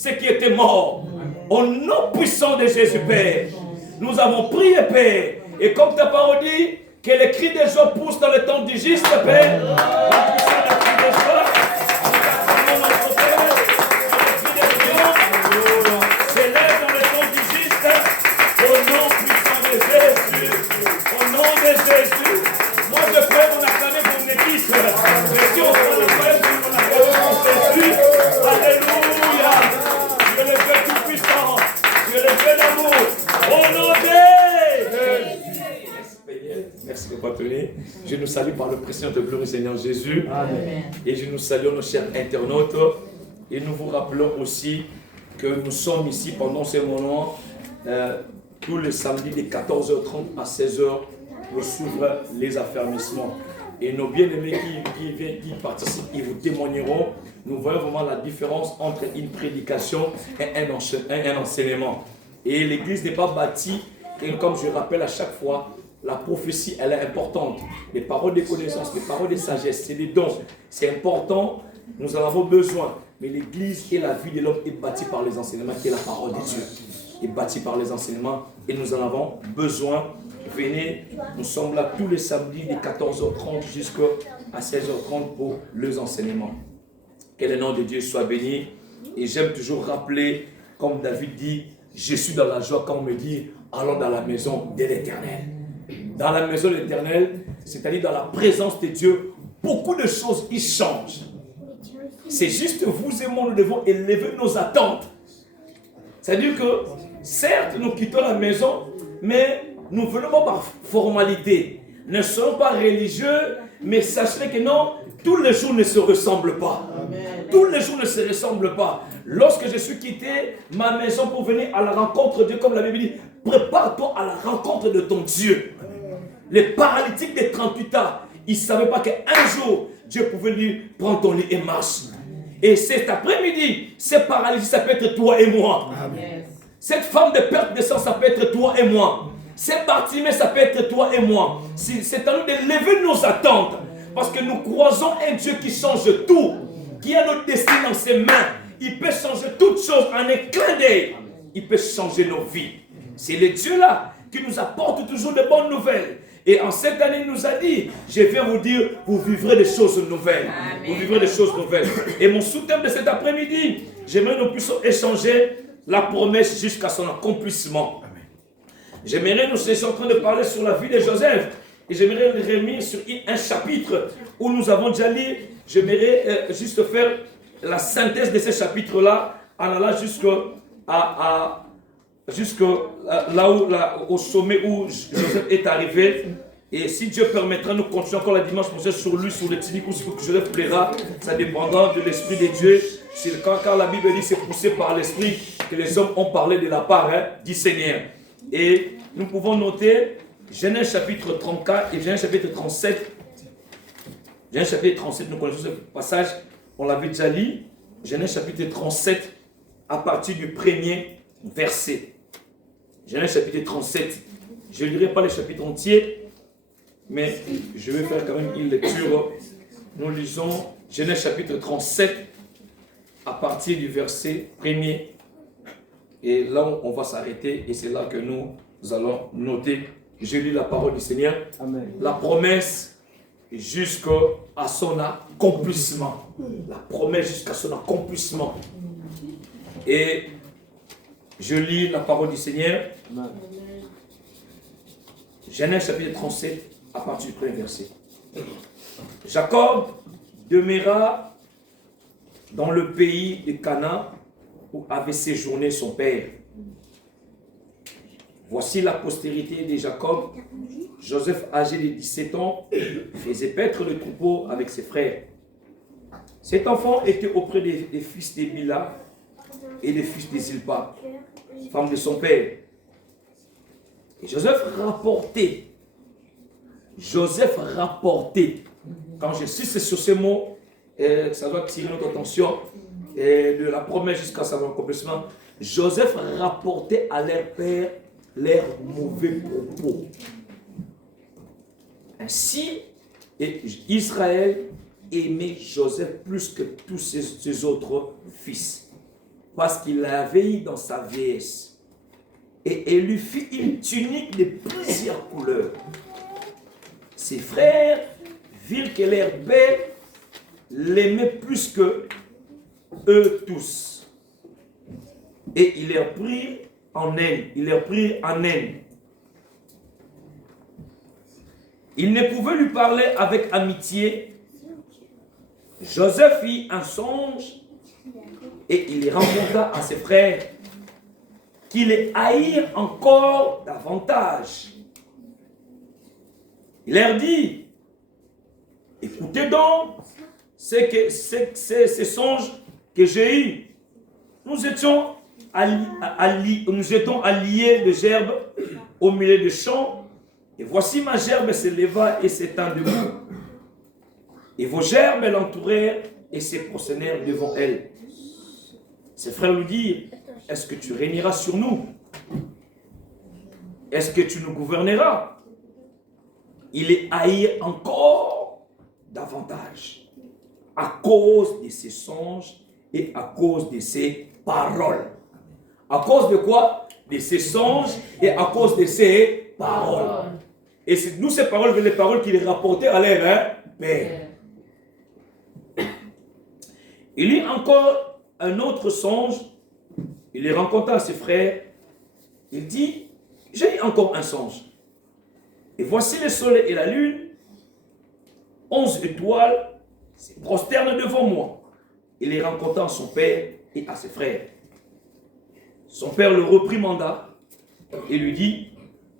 ceux qui étaient morts. Au nom puissant de Jésus, Père, nous avons prié, Père. Et comme ta parole dit, que les cris des gens poussent dans le temps du juste, Père. La puissance des cris des gens, nous notre Père, que les cris des gens s'élèvent dans le temps du juste. Au nom puissant de Jésus. Au nom de Jésus. Moi, je prie mon acclamé pour mon église. Mais si on prend le frère, on acclame pour Jésus. Alléluia. Je le fais tout puissant. Je le fais d'amour. Au nom de merci de votre tenue. Je nous salue par le précieux de gloire Seigneur Jésus. Amen. Et je nous salue nos chers internautes. Et nous vous rappelons aussi que nous sommes ici pendant ce moment, tous les samedis de 14h30 à 16h pour suivre les affermissements. Et nos bien-aimés qui participent, ils vous témoigneront. Nous voyons vraiment la différence entre une prédication et un enseignement. Et l'église n'est pas bâtie, et comme je rappelle à chaque fois, la prophétie, elle est importante. Les paroles de connaissance, les paroles de sagesse, c'est des dons. C'est important, nous en avons besoin. Mais l'église et la vie de l'homme est bâtie par les enseignements, qui est la parole de Dieu. Est bâtie par les enseignements et nous en avons besoin. Venez, nous sommes là tous les samedis de 14h30 jusqu'à 16h30 pour les enseignements. Que le nom de Dieu soit béni. Et j'aime toujours rappeler, comme David dit, je suis dans la joie quand on me dit, allons dans la maison de l'Éternel. Dans la maison de l'Éternel, c'est-à-dire dans la présence de Dieu, beaucoup de choses y changent. C'est juste vous et moi, nous devons élever nos attentes. C'est-à-dire que, certes, nous quittons la maison, mais nous venons pas par formalité. Ne soyons pas religieux, mais sachez que non, tous les jours ne se ressemblent pas. Amen. Tous les jours ne se ressemblent pas. Lorsque je suis quitté ma maison pour venir à la rencontre de Dieu, comme la Bible dit, prépare-toi à la rencontre de ton Dieu. Les paralytiques des 38 ans, ils ne savaient pas qu'un jour, Dieu pouvait lui prendre ton lit et marche. Et cet après-midi, ces paralysies, ça peut être toi et moi. Amen. Cette femme de perte de sang, ça peut être toi et moi. Ces Bartimée, ça peut être toi et moi. C'est à nous de lever nos attentes. Parce que nous croisons un Dieu qui change tout. Qui a notre destin dans ses mains. Il peut changer toutes choses en un clin d'œil. Il peut changer nos vies. C'est le Dieu-là qui nous apporte toujours de bonnes nouvelles. Et en cette année, il nous a dit, je viens vous dire, vous vivrez des choses nouvelles. Amen. Vous vivrez des choses nouvelles. Et mon sous-thème de cet après-midi, j'aimerais que nous puissions échanger la promesse jusqu'à son accomplissement. Amen. J'aimerais, nous sommes en train de parler sur la vie de Joseph. Et j'aimerais revenir sur un chapitre où nous avons déjà lu. J'aimerais juste faire la synthèse de ce chapitre-là, en allant au sommet où Joseph est arrivé. Et si Dieu permettra, nous continuons encore la dimanche prochaine sur lui, sur le cynique ou sur que Joseph plaira. Ça dépendra de l'Esprit de Dieu. C'est quand la Bible dit c'est poussé par l'Esprit que les hommes ont parlé de la part du Seigneur. Et nous pouvons noter Genèse chapitre 34 et Genèse chapitre 37. Genèse chapitre 37, nous connaissons ce passage, on l'avait déjà lu. Genèse chapitre 37, à partir du premier verset. Genèse chapitre 37. Je ne lirai pas le chapitre entier, mais je vais faire quand même une lecture. Nous lisons Genèse chapitre 37, à partir du verset premier. Et là, on va s'arrêter et c'est là que nous allons noter. Je lis la parole du Seigneur. Amen. La promesse jusqu'à son accomplissement. La promesse jusqu'à son accomplissement. Et je lis la parole du Seigneur. Amen. Genèse chapitre 37, à partir du premier verset. Jacob demeura dans le pays de Canaan où avait séjourné son père. Voici la postérité de Jacob. Joseph, âgé de 17 ans, faisait paître le troupeau avec ses frères. Cet enfant était auprès des fils de Bila et des fils de Zilpa, femme de son père. Et Joseph rapportait. Quand je suis sur ces mots, ça doit attirer notre attention de la promesse jusqu'à son accomplissement. Joseph rapportait à leur père leurs mauvais propos. Ainsi, Israël aimait Joseph plus que tous ses autres fils. parce qu'il l'avait eu dans sa vieillesse. Et elle lui fit une tunique de plusieurs couleurs. Ses frères virent que leur père l'aimait plus que eux tous. Et ils leur prirent en haine. Ils ne pouvaient lui parler avec amitié. Joseph fit un songe et il raconta à ses frères qui les haïrent encore davantage. Il leur dit, écoutez donc ces songes que j'ai eus. Nous étions alliés de gerbes au milieu des champs, et voici ma gerbe se leva et s'étend debout. Et vos gerbes l'entourèrent et se prosternèrent devant elle. Ses frères lui dirent, est-ce que tu régneras sur nous? Est-ce que tu nous gouverneras? Il les haït encore davantage à cause de ses songes et à cause de ses paroles. À cause de quoi? De ses songes et à cause de ses paroles. Et c'est nous ces paroles, les paroles qu'il rapportait à leur père. Il y a encore un autre songe. Il les rencontra à ses frères. Il dit, j'ai eu encore un songe. Et voici le soleil et la lune, 11 étoiles, se prosternent devant moi. Il les rencontra à son père et à ses frères. Son père le reprimanda et lui dit,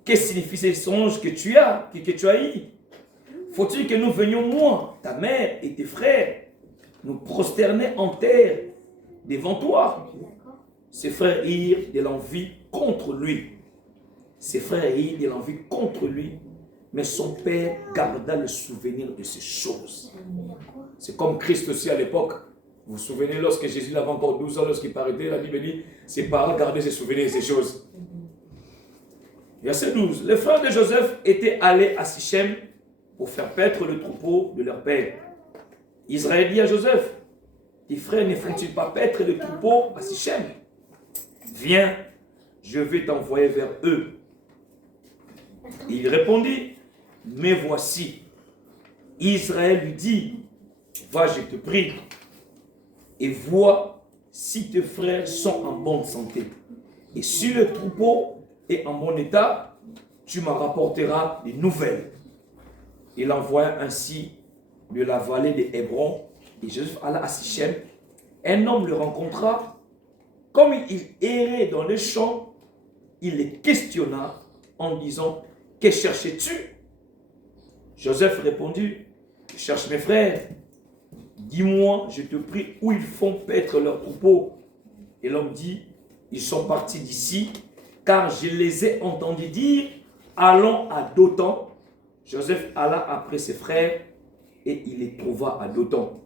qu'est-ce que signifie ces songes que tu as eu? Faut-il que nous venions, moi, ta mère et tes frères, nous prosterner en terre devant toi? Ses frères eurent de l'envie contre lui. Mais son père garda le souvenir de ces choses. C'est comme Christ aussi à l'époque. Vous vous souvenez, lorsque Jésus avait encore 12 ans, lorsqu'il paraît, la Bible dit, ses parents gardaient ses souvenirs de ces choses. Verset 12. Les frères de Joseph étaient allés à Sichem pour faire paître le troupeau de leur père. Israël dit à Joseph, tes frères ne font-ils pas paître le troupeau à Sichem? Viens, je vais t'envoyer vers eux. Il répondit, mais voici. Israël lui dit, va, je te prie, et vois si tes frères sont en bonne santé. Et si le troupeau est en bon état, tu m'en rapporteras des nouvelles. Il envoya ainsi de la vallée de Hébron, et Joseph alla à Sichem. Un homme le rencontra. Comme il errait dans les champs, il les questionna en disant, que cherchais-tu? Joseph répondit, je cherche mes frères. Dis-moi, je te prie, où ils font paître leurs troupeaux. Et l'homme dit, ils sont partis d'ici, car je les ai entendus dire, allons à Dothan. Joseph alla après ses frères, et il les trouva à Dothan.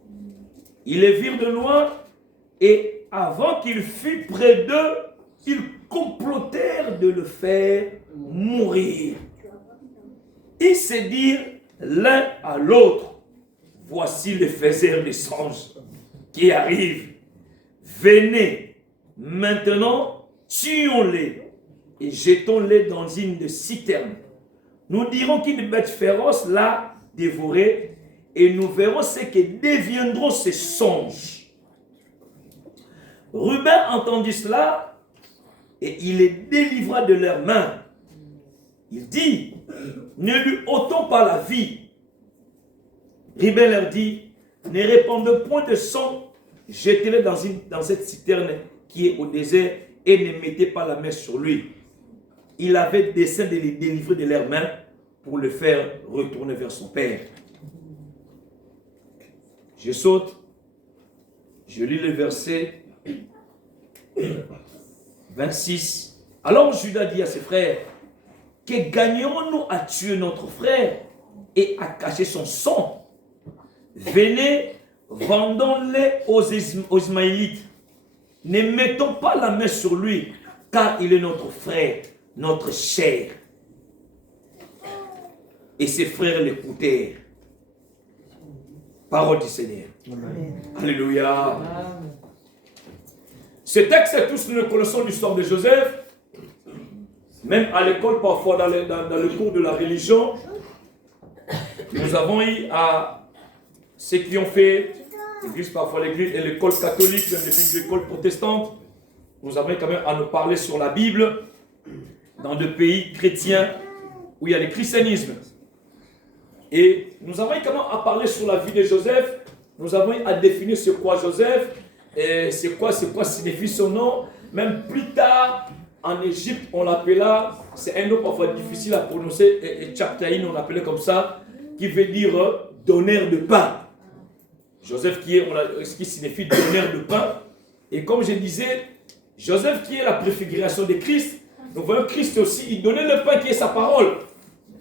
Ils les virent de loin, et avant qu'il fût près d'eux, ils complotèrent de le faire mourir. Ils se dirent l'un à l'autre, voici le faiseur des songes qui arrive. Venez, maintenant, tuons-les et jetons-les dans une citerne. Nous dirons qu'une bête féroce l'a dévoré et nous verrons ce que deviendront ces songes. Ruben entendit cela et il les délivra de leurs mains. Il dit, ne lui ôtons pas la vie. Ruben leur dit, ne répandez point de sang, jetez-le dans cette citerne qui est au désert et ne mettez pas la main sur lui. Il avait dessein de les délivrer de leurs mains pour le faire retourner vers son père. Je saute, je lis le verset 26. Alors Judas dit à ses frères, que gagnerons-nous à tuer notre frère et à cacher son sang? Venez, vendons-les aux Ismaélites. Ne mettons pas la main sur lui, car il est notre frère, notre chair. Et ses frères l'écoutèrent. Parole du Seigneur. Amen. Alléluia. Amen. Ce texte, tous nous le connaissons l'histoire de Joseph. Même à l'école, parfois dans le cours de la religion, nous avons eu à ceux qui ont fait l'église, parfois l'église et l'école catholique, même l'école protestante, nous avons quand même à nous parler sur la Bible dans des pays chrétiens où il y a le christianisme. Et nous avons quand même à parler sur la vie de Joseph. Nous avons à définir ce qu'est Joseph et c'est quoi signifie son nom. Même plus tard, en Égypte, on l'appela, c'est un nom parfois difficile à prononcer, et Tchaptaïn, on l'appelait comme ça, qui veut dire donneur de pain. Joseph ce qui signifie donneur de pain. Et comme je disais, Joseph qui est la préfiguration de Christ, nous voyons Christ aussi, il donnait le pain qui est sa parole.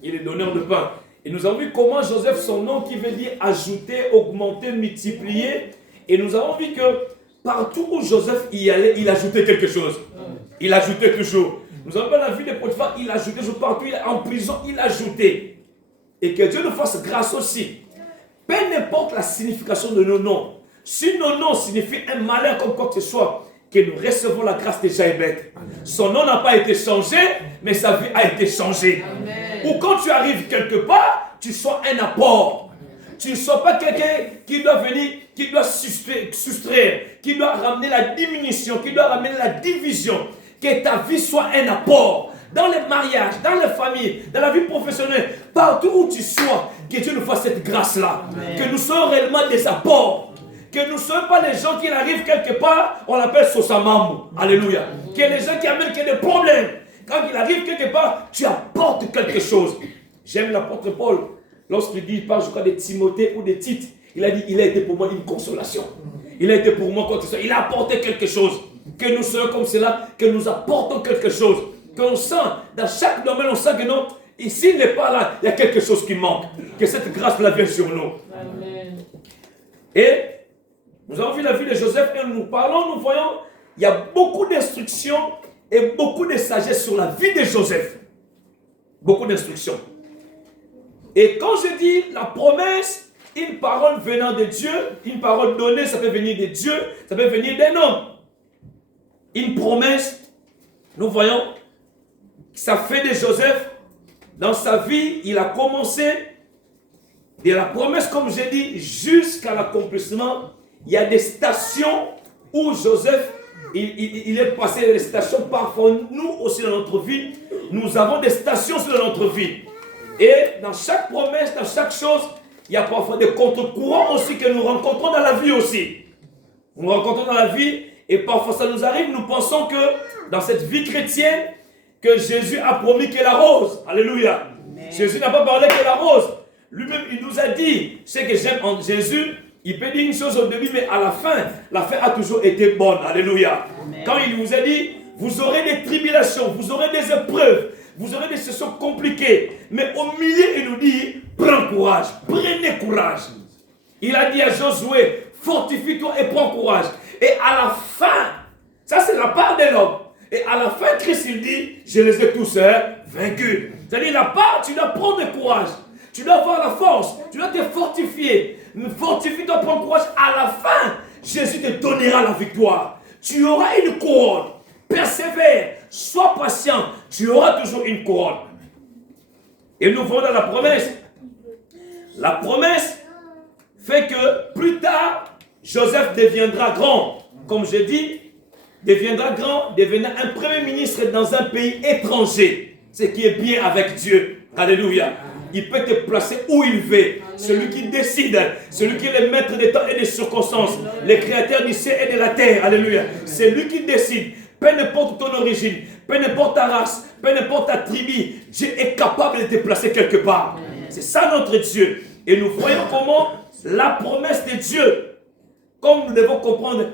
Il est donneur de pain. Et nous avons vu comment Joseph, son nom qui veut dire ajouter, augmenter, multiplier. Et nous avons vu que partout où Joseph y allait, il ajoutait quelque chose. Il ajoutait toujours. Nous avons vu la vie de Potiphar, il ajoutait toujours partout, en prison, il ajoutait. Et que Dieu nous fasse grâce aussi. Peu importe la signification de nos noms. Si nos noms signifient un malheur comme quoi que ce soit, que nous recevons la grâce de Jaébet. Son nom n'a pas été changé, mais sa vie a été changée. Amen. Ou quand tu arrives quelque part, tu sois un apport. Tu ne sois pas quelqu'un qui doit venir, qui doit soustraire, qui doit ramener la diminution, qui doit ramener la division. Que ta vie soit un apport. Dans les mariages, dans les familles, dans la vie professionnelle, partout où tu sois, que Dieu nous fasse cette grâce-là. Que nous soyons réellement des apports. Que nous ne soyons pas les gens qui arrivent quelque part, on l'appelle Sosamambo. Alléluia. Que les gens qui amènent des problèmes. Quand il arrive quelque part, tu apportes quelque chose. J'aime l'apôtre Paul. Lorsqu'il dit, je crois, de Timothée ou de Tite, il a dit, il a été pour moi une consolation. Il a été pour moi quoi que ce soit. Il a apporté quelque chose. Que nous soyons comme cela, que nous apportons quelque chose. Qu'on sent, dans chaque domaine, on sent que non, ici il n'est pas là, il y a quelque chose qui manque. Que cette grâce-là vienne sur nous. Amen. Et nous avons vu la vie de Joseph et nous parlons, nous voyons, il y a beaucoup d'instructions et beaucoup de sagesse sur la vie de Joseph. Beaucoup d'instructions. Et quand je dis la promesse, une parole venant de Dieu, une parole donnée, ça peut venir de Dieu, ça peut venir d'un homme. Une promesse, nous voyons, ça fait de Joseph, dans sa vie, il a commencé de la promesse, comme j'ai dit, jusqu'à l'accomplissement. Il y a des stations où Joseph, il est passé des stations. Parfois, nous aussi dans notre vie, nous avons des stations dans notre vie. Et dans chaque promesse, dans chaque chose, il y a parfois des contre-courants aussi que nous rencontrons dans la vie aussi. Nous rencontrons dans la vie et parfois ça nous arrive, nous pensons que dans cette vie chrétienne, que Jésus a promis qu'elle arrose. Alléluia. Amen. Jésus n'a pas parlé qu'elle arrose. Lui-même, il nous a dit, ce que j'aime en Jésus, il peut dire une chose au début, mais à la fin a toujours été bonne. Alléluia. Amen. Quand il vous a dit, vous aurez des tribulations, vous aurez des épreuves, vous aurez des situations compliquées. Mais au milieu, il nous dit, prends courage, prenez courage. Il a dit à Josué, fortifie-toi et prends courage. Et à la fin, ça c'est la part de l'homme. Et à la fin, Christ il dit, je les ai tous vaincus. C'est-à-dire, la part, tu dois prendre courage. Tu dois avoir la force. Tu dois te fortifier. Fortifie-toi, prends courage. À la fin, Jésus te donnera la victoire. Tu auras une couronne. Persévère. Sois patient. Tu auras toujours une couronne. Et nous voyons dans la promesse. La promesse fait que plus tard, Joseph deviendra grand. Comme je dis, deviendra grand, deviendra un premier ministre dans un pays étranger. Ce qui est bien avec Dieu. Alléluia. Il peut te placer où il veut. Celui qui décide, celui qui est le maître des temps et des circonstances, le créateur du ciel et de la terre. Alléluia. C'est lui qui décide. Peu importe ton origine, peu importe ta race, peu importe ta tribu, Dieu est capable de te placer quelque part. C'est ça notre Dieu. Et nous voyons comment la promesse de Dieu, comme nous devons comprendre,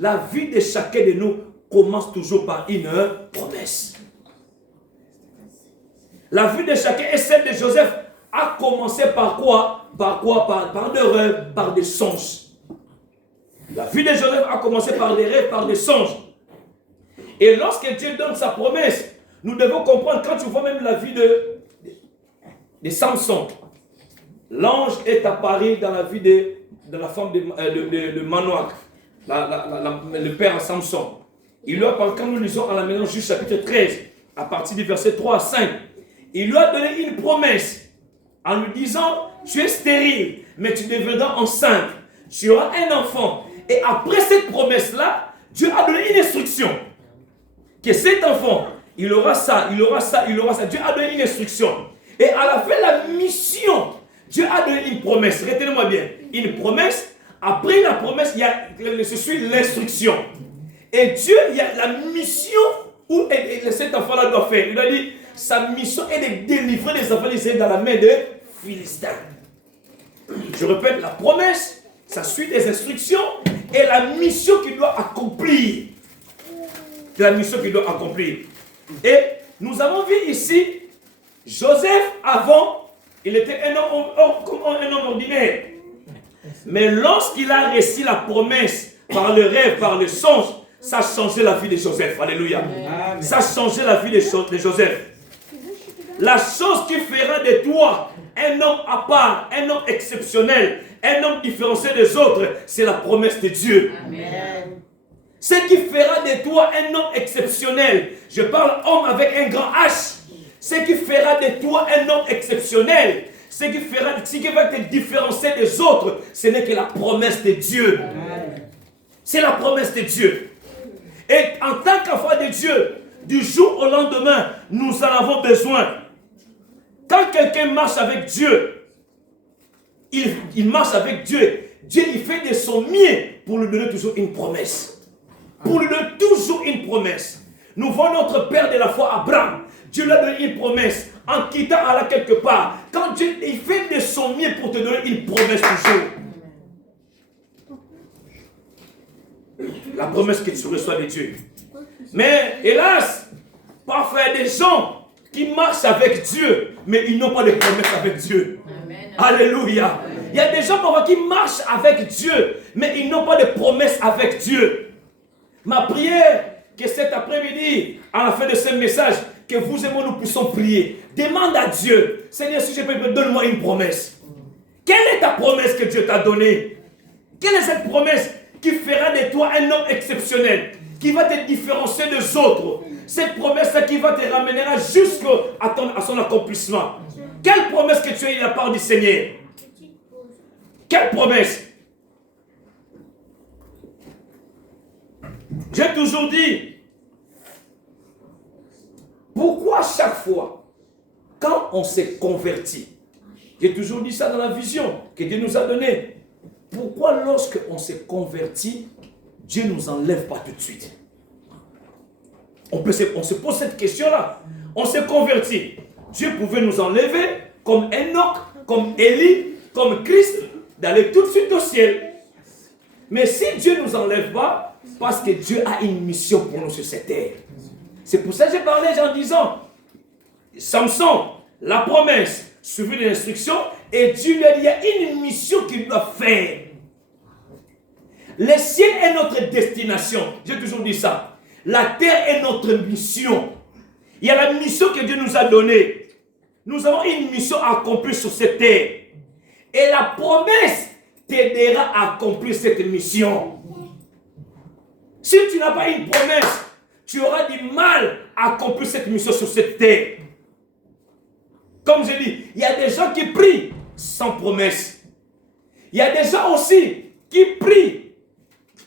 la vie de chacun de nous commence toujours par une promesse. La vie de chacun et celle de Joseph a commencé par quoi? Par des rêves, par des songes. La vie de Joseph a commencé par des rêves, par des songes. Et lorsque Dieu donne sa promesse, nous devons comprendre, quand tu vois même la vie de Samson, l'ange est apparu dans la vie de la femme de Manoach, le père Samson. il lui a, quand nous lisons à la maison, Juge chapitre 13, à partir du verset 3 à 5, il lui a donné une promesse en lui disant, tu es stérile, mais tu deviendras enceinte, tu auras un enfant. Et après cette promesse-là, Dieu a donné une instruction, que cet enfant, il aura ça, il aura ça, il aura ça. Dieu a donné une instruction. Et à la fin, la mission, Dieu a donné une promesse. Retenez-moi bien, une promesse. Après la promesse, il y a, ce suit l'instruction. Et Dieu, il y a la mission où cet enfant-là doit faire. Il a dit, sa mission est de délivrer les enfants d'Israël dans la main des Philistins. Je répète, la promesse, ça suit des instructions et la mission qu'il doit accomplir. La mission qu'il doit accomplir. Et nous avons vu ici, Joseph, avant, il était un homme ordinaire. Mais lorsqu'il a reçu la promesse par le rêve, par le songe, ça a changé la vie de Joseph. Alléluia. Amen. Ça a changé la vie de Joseph. La chose qui fera de toi un homme à part, un homme exceptionnel, un homme différencié des autres, c'est la promesse de Dieu. Amen. Ce qui fera de toi un homme exceptionnel, je parle homme avec un grand H, ce qui fera de toi un homme exceptionnel, ce qui va te différencier des autres, ce n'est que la promesse de Dieu. C'est la promesse de Dieu. Et en tant qu'enfant de Dieu, du jour au lendemain, nous en avons besoin. Quand quelqu'un marche avec Dieu, il marche avec Dieu. Dieu, il fait de son mieux pour lui donner toujours une promesse. Pour lui donner toujours une promesse. Nous voyons notre père de la foi, Abraham. Dieu lui a donné une promesse en quittant Allah quelque part. Quand Dieu, il fait de son mieux pour te donner une promesse toujours. La promesse que tu reçois de Dieu. Mais hélas, parfois il y a des gens qui marchent avec Dieu, mais ils n'ont pas de promesse avec Dieu. Amen. Alléluia. Amen. Il y a des gens parfois qui marchent avec Dieu, mais ils n'ont pas de promesse avec Dieu. Ma prière, que cet après-midi, à la fin de ce message, que vous et moi nous puissions prier. Demande à Dieu, Seigneur, si je peux, donne-moi une promesse. Quelle est ta promesse que Dieu t'a donnée? Quelle est cette promesse qui fera de toi un homme exceptionnel, qui va te différencier des autres? Cette promesse-là qui va te ramener jusqu'à son accomplissement. Quelle promesse que tu as eu de la part du Seigneur? Quelle promesse? J'ai toujours dit, pourquoi chaque fois, quand on s'est converti, j'ai toujours dit ça dans la vision que Dieu nous a donnée, pourquoi lorsque on s'est converti, Dieu ne nous enlève pas tout de suite? On se pose cette question-là. On s'est converti. Dieu pouvait nous enlever comme Enoch, comme Élie, comme Christ, d'aller tout de suite au ciel. Mais si Dieu ne nous enlève pas, parce que Dieu a une mission pour nous sur cette terre. C'est pour ça que j'ai parlé en disant, Samson, la promesse, suivie de l'instruction, et Dieu lui a dit, il y a une mission qu'il doit faire. Le ciel est notre destination. J'ai toujours dit ça. La terre est notre mission. Il y a la mission que Dieu nous a donnée. Nous avons une mission à accomplir sur cette terre. Et la promesse t'aidera à accomplir cette mission. Si tu n'as pas une promesse, tu auras du mal à accomplir cette mission sur cette terre. Comme je dis, il y a des gens qui prient sans promesse. Il y a des gens aussi qui prient,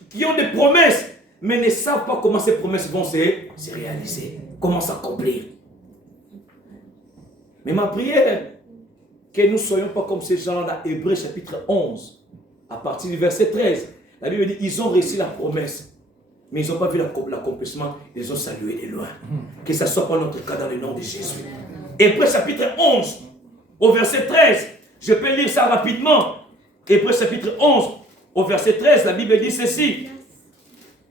qui ont des promesses, mais ne savent pas comment ces promesses vont se réaliser, comment s'accomplir. Mais ma prière, que nous ne soyons pas comme ces gens-là, Hébreux chapitre 11, à partir du verset 13. La Bible dit, ils ont réussi la promesse, mais ils n'ont pas vu l'accomplissement, ils ont salué de loin. Que ce ne soit pas notre cas dans le nom de Jésus. Hébreux chapitre 11, au verset 13, je peux lire ça rapidement. Hébreux chapitre 11, au verset 13, la Bible dit ceci.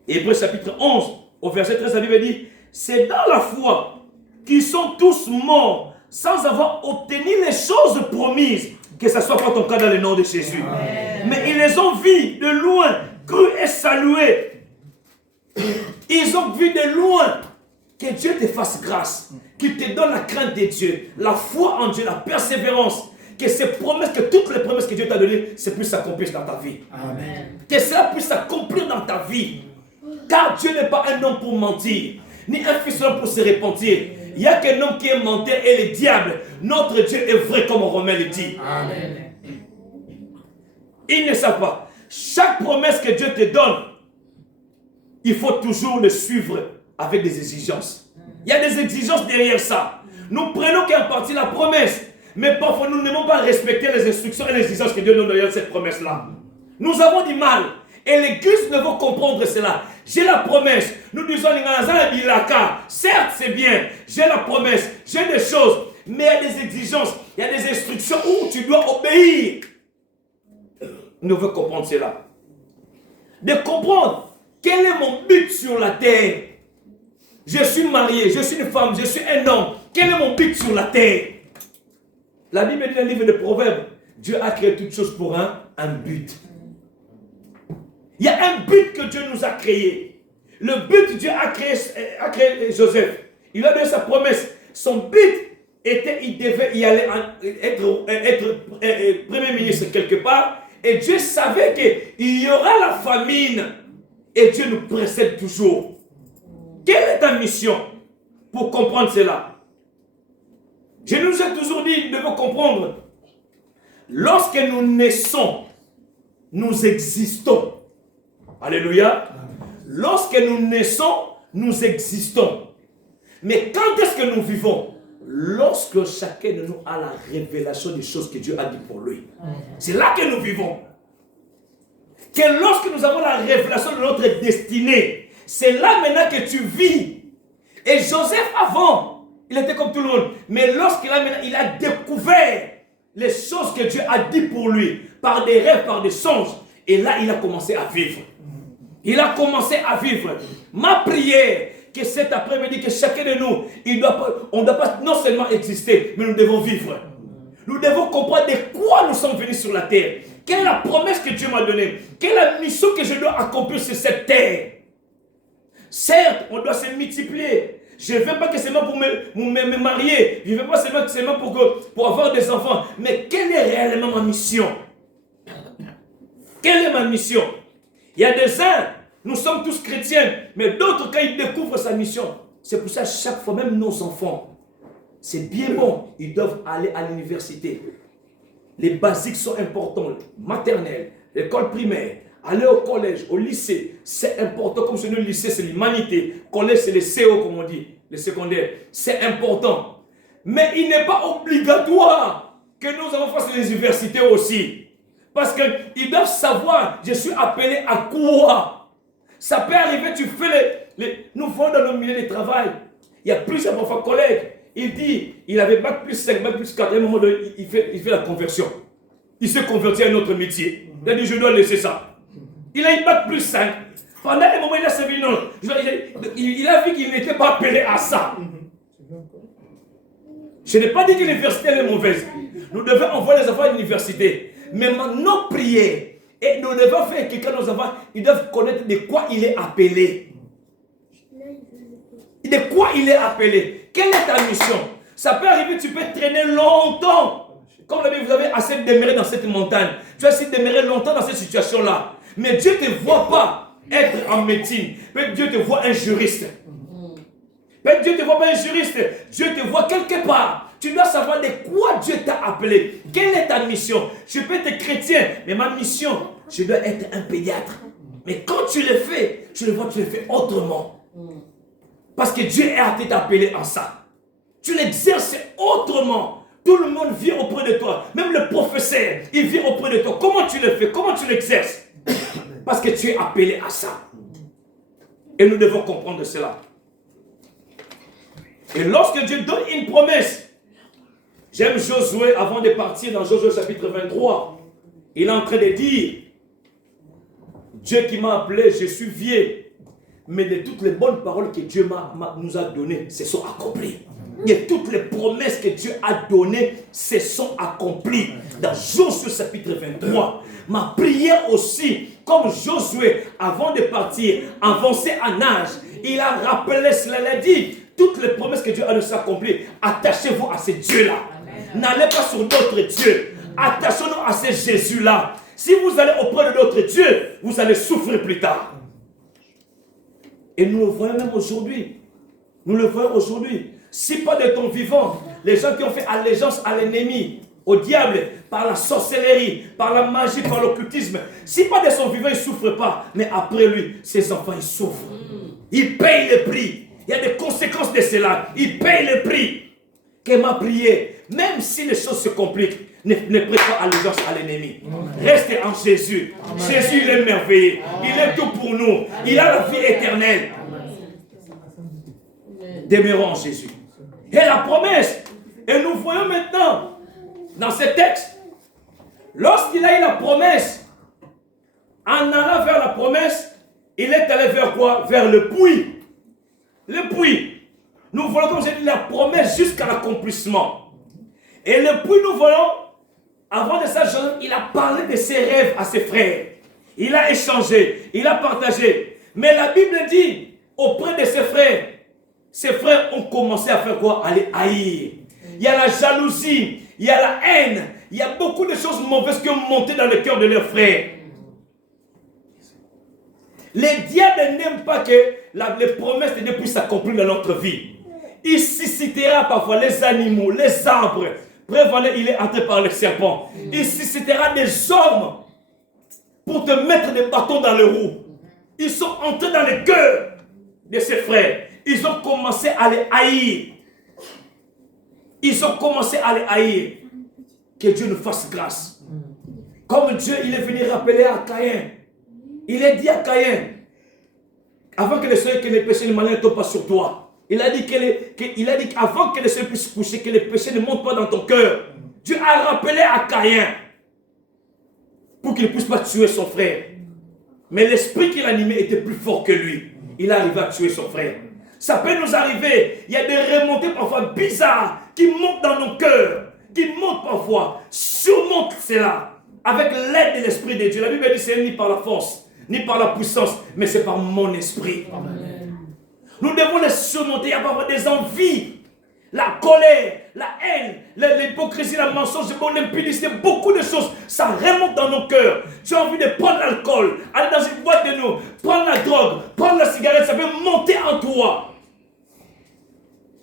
Hébreux chapitre 11, au verset 13, la Bible dit, c'est dans la foi qu'ils sont tous morts sans avoir obtenu les choses promises, que ce ne soit pas ton cas dans le nom de Jésus. Amen. Mais ils les ont vus de loin, crus et salués. Ils ont vu de loin. Que Dieu te fasse grâce, qu'il te donne la crainte de Dieu, la foi en Dieu, la persévérance, que ces promesses, que toutes les promesses que Dieu t'a données, ça puisse s'accomplir dans ta vie. Amen. Que cela puisse s'accomplir dans ta vie. Car Dieu n'est pas un homme pour mentir, ni un fils d'homme pour se repentir. Il n'y a qu'un homme qui est menteur et le diable. Notre Dieu est vrai comme Romain le dit. Amen. Ils ne savent pas. Chaque promesse que Dieu te donne, il faut toujours le suivre avec des exigences. Il y a des exigences derrière ça. Nous prenons qu'en partie la promesse, mais parfois nous n'aimons pas respecter les instructions et les exigences que Dieu donne derrière cette promesse-là. Nous avons du mal. Et l'Église ne veut comprendre cela. J'ai la promesse. Nous disons, certes c'est bien. J'ai la promesse. J'ai des choses. Mais il y a des exigences. Il y a des instructions où tu dois obéir. Nous devons comprendre cela. De comprendre quel est mon but sur la terre. Je suis marié, je suis une femme, je suis un homme. Quel est mon but sur la terre? La Bible dit dans le livre de Proverbes, Dieu a créé toutes choses pour un but. Il y a un but que Dieu nous a créé. Le but, Dieu a créé Joseph. Il a donné sa promesse. Son but était, il devait y aller être premier ministre quelque part. Et Dieu savait qu'il y aura la famine. Et Dieu nous précède toujours. Quelle est ta mission pour comprendre cela? Je nous ai toujours dit, nous devons comprendre. Lorsque nous naissons, nous existons. Alléluia. Lorsque nous naissons, nous existons. Mais quand est-ce que nous vivons? Lorsque chacun de nous a la révélation des choses que Dieu a dit pour lui. C'est là que nous vivons. Que lorsque nous avons la révélation de notre destinée, c'est là maintenant que tu vis. Et Joseph avant, il était comme tout le monde. Mais lorsqu'il a découvert les choses que Dieu a dit pour lui, par des rêves, par des songes, et là il a commencé à vivre. Il a commencé à vivre. Ma prière, que cet après-midi, que chacun de nous, on ne doit pas non seulement exister, mais nous devons vivre. Nous devons comprendre de quoi nous sommes venus sur la terre. Quelle est la promesse que Dieu m'a donnée? Quelle est la mission que je dois accomplir sur cette terre? Certes, on doit se multiplier. Je ne veux pas que c'est seulement pour me marier. Je ne veux pas seulement pour avoir des enfants. Mais quelle est réellement ma mission? Quelle est ma mission? Il y a des uns, nous sommes tous chrétiens, mais d'autres, quand ils découvrent sa mission, c'est pour ça chaque fois, même nos enfants, c'est bien bon, ils doivent aller à l'université. Les basiques sont importants, maternelle, l'école primaire, aller au collège, au lycée, c'est important. Comme chez nous, le lycée, c'est l'humanité, collège, c'est les CO, comme on dit, les secondaires, c'est important. Mais il n'est pas obligatoire que nos enfants fassent les universités aussi. Parce qu'ils doivent savoir, je suis appelé à quoi? Ça peut arriver, tu fais nous voyons dans nos milieux de travail. Il y a plusieurs enfants collègues. Il dit, il avait bac plus 5, bac plus 4. À un moment donné, il fait la conversion. Il s'est converti à un autre métier. Il a dit, je dois laisser ça. Il a eu bac plus 5. Pendant un moment, il a servi, non. Il a vu qu'il n'était pas appelé à ça. Je n'ai pas dit que l'université est mauvaise. Nous devons envoyer les enfants à l'université. Mais nos prières, et nous devons faire que quand nos enfants, ils doivent connaître de quoi il est appelé. De quoi il est appelé. Quelle est ta mission? Ça peut arriver, tu peux traîner longtemps. Comme vous avez assez demeuré dans cette montagne. Tu vas essayer de demeurer longtemps dans cette situation-là. Mais Dieu ne te voit pas être en médecine. Peut-être Dieu te voit un juriste. Peut-être Dieu ne te voit pas un juriste. Dieu te voit quelque part. Tu dois savoir de quoi Dieu t'a appelé. Quelle est ta mission? Je peux être chrétien, mais ma mission, je dois être un pédiatre. Mais quand tu le fais, tu le vois, tu le fais autrement. Parce que Dieu a été appelé en ça. Tu l'exerces autrement. Tout le monde vient auprès de toi. Même le professeur, il vient auprès de toi. Comment tu le fais? Comment tu l'exerces? Parce que tu es appelé à ça. Et nous devons comprendre cela. Et lorsque Dieu donne une promesse, j'aime Josué, avant de partir dans Josué chapitre 23, il est en train de dire, Dieu qui m'a appelé, je suis vieux, mais de toutes les bonnes paroles que Dieu nous a données, se sont accomplies. Et toutes les promesses que Dieu a données se sont accomplies. Dans Josué chapitre 23, ma prière aussi, comme Josué, avant de partir, avancé en âge, il a rappelé cela, il a dit, toutes les promesses que Dieu a de s'accomplir, attachez-vous à ces dieux-là. N'allez pas sur d'autres dieux. Attachons-nous à ces Jésus-là. Si vous allez auprès de d'autres dieux, vous allez souffrir plus tard. Et nous le voyons même aujourd'hui. Nous le voyons aujourd'hui. Si pas de ton vivant, les gens qui ont fait allégeance à l'ennemi, au diable, par la sorcellerie, par la magie, par l'occultisme, si pas de son vivant, il ne souffre pas. Mais après lui, ses enfants, ils souffrent. Ils payent le prix. Il y a des conséquences de cela. Ils payent le prix. Qu'elle m'a prié. Même si les choses se compliquent, ne prête pas allégeance à l'ennemi. Restez en Jésus. Amen. Jésus, il est merveilleux. Amen. Il est tout pour nous. Amen. Il a la vie éternelle. Demeurons en Jésus. Et la promesse. Et nous voyons maintenant, dans ce texte, lorsqu'il a eu la promesse, en allant vers la promesse, il est allé vers quoi? Vers le puits. Le puits. Nous voyons, comme j'ai dit, la promesse jusqu'à l'accomplissement. Et le puits, nous voyons, avant de ça, il a parlé de ses rêves à ses frères. Il a échangé, il a partagé. Mais la Bible dit, auprès de ses frères ont commencé à faire quoi? À les haïr. Il y a la jalousie, il y a la haine, il y a beaucoup de choses mauvaises qui ont monté dans le cœur de leurs frères. Les diables n'aiment pas que les promesses de Dieu puissent s'accomplir dans notre vie. Il suscitera parfois les animaux, les arbres. Prévenez, il est entré par le serpent. Il suscitera des hommes pour te mettre des bâtons dans les roues. Ils sont entrés dans le cœur de ses frères. Ils ont commencé à les haïr. Ils ont commencé à les haïr. Que Dieu nous fasse grâce. Comme Dieu, il est venu rappeler à Caïn. Il a dit à Caïn, avant que le soleil, que les péchés, le malin ne tombent pas sur toi. Il a dit qu'avant que le soleil puisse coucher, que les péchés ne montent pas dans ton cœur. Dieu a rappelé à Caïn pour qu'il ne puisse pas tuer son frère. Mais l'esprit qui l'animait était plus fort que lui. Il arrive à tuer son frère. Ça peut nous arriver. Il y a des remontées parfois bizarres qui montent dans nos cœurs, qui montent parfois. Surmonte cela avec l'aide de l'esprit de Dieu. La Bible dit c'est ni par la force, ni par la puissance, mais c'est par mon esprit. Amen. Nous devons les surmonter. Il y a parfois des envies, la colère, la haine, l'hypocrisie, le mensonge, l'impudicité, beaucoup de choses. Ça remonte dans nos cœurs. Tu as envie de prendre l'alcool, aller dans une boîte de nuit, prendre la drogue, prendre la cigarette, ça peut monter en toi.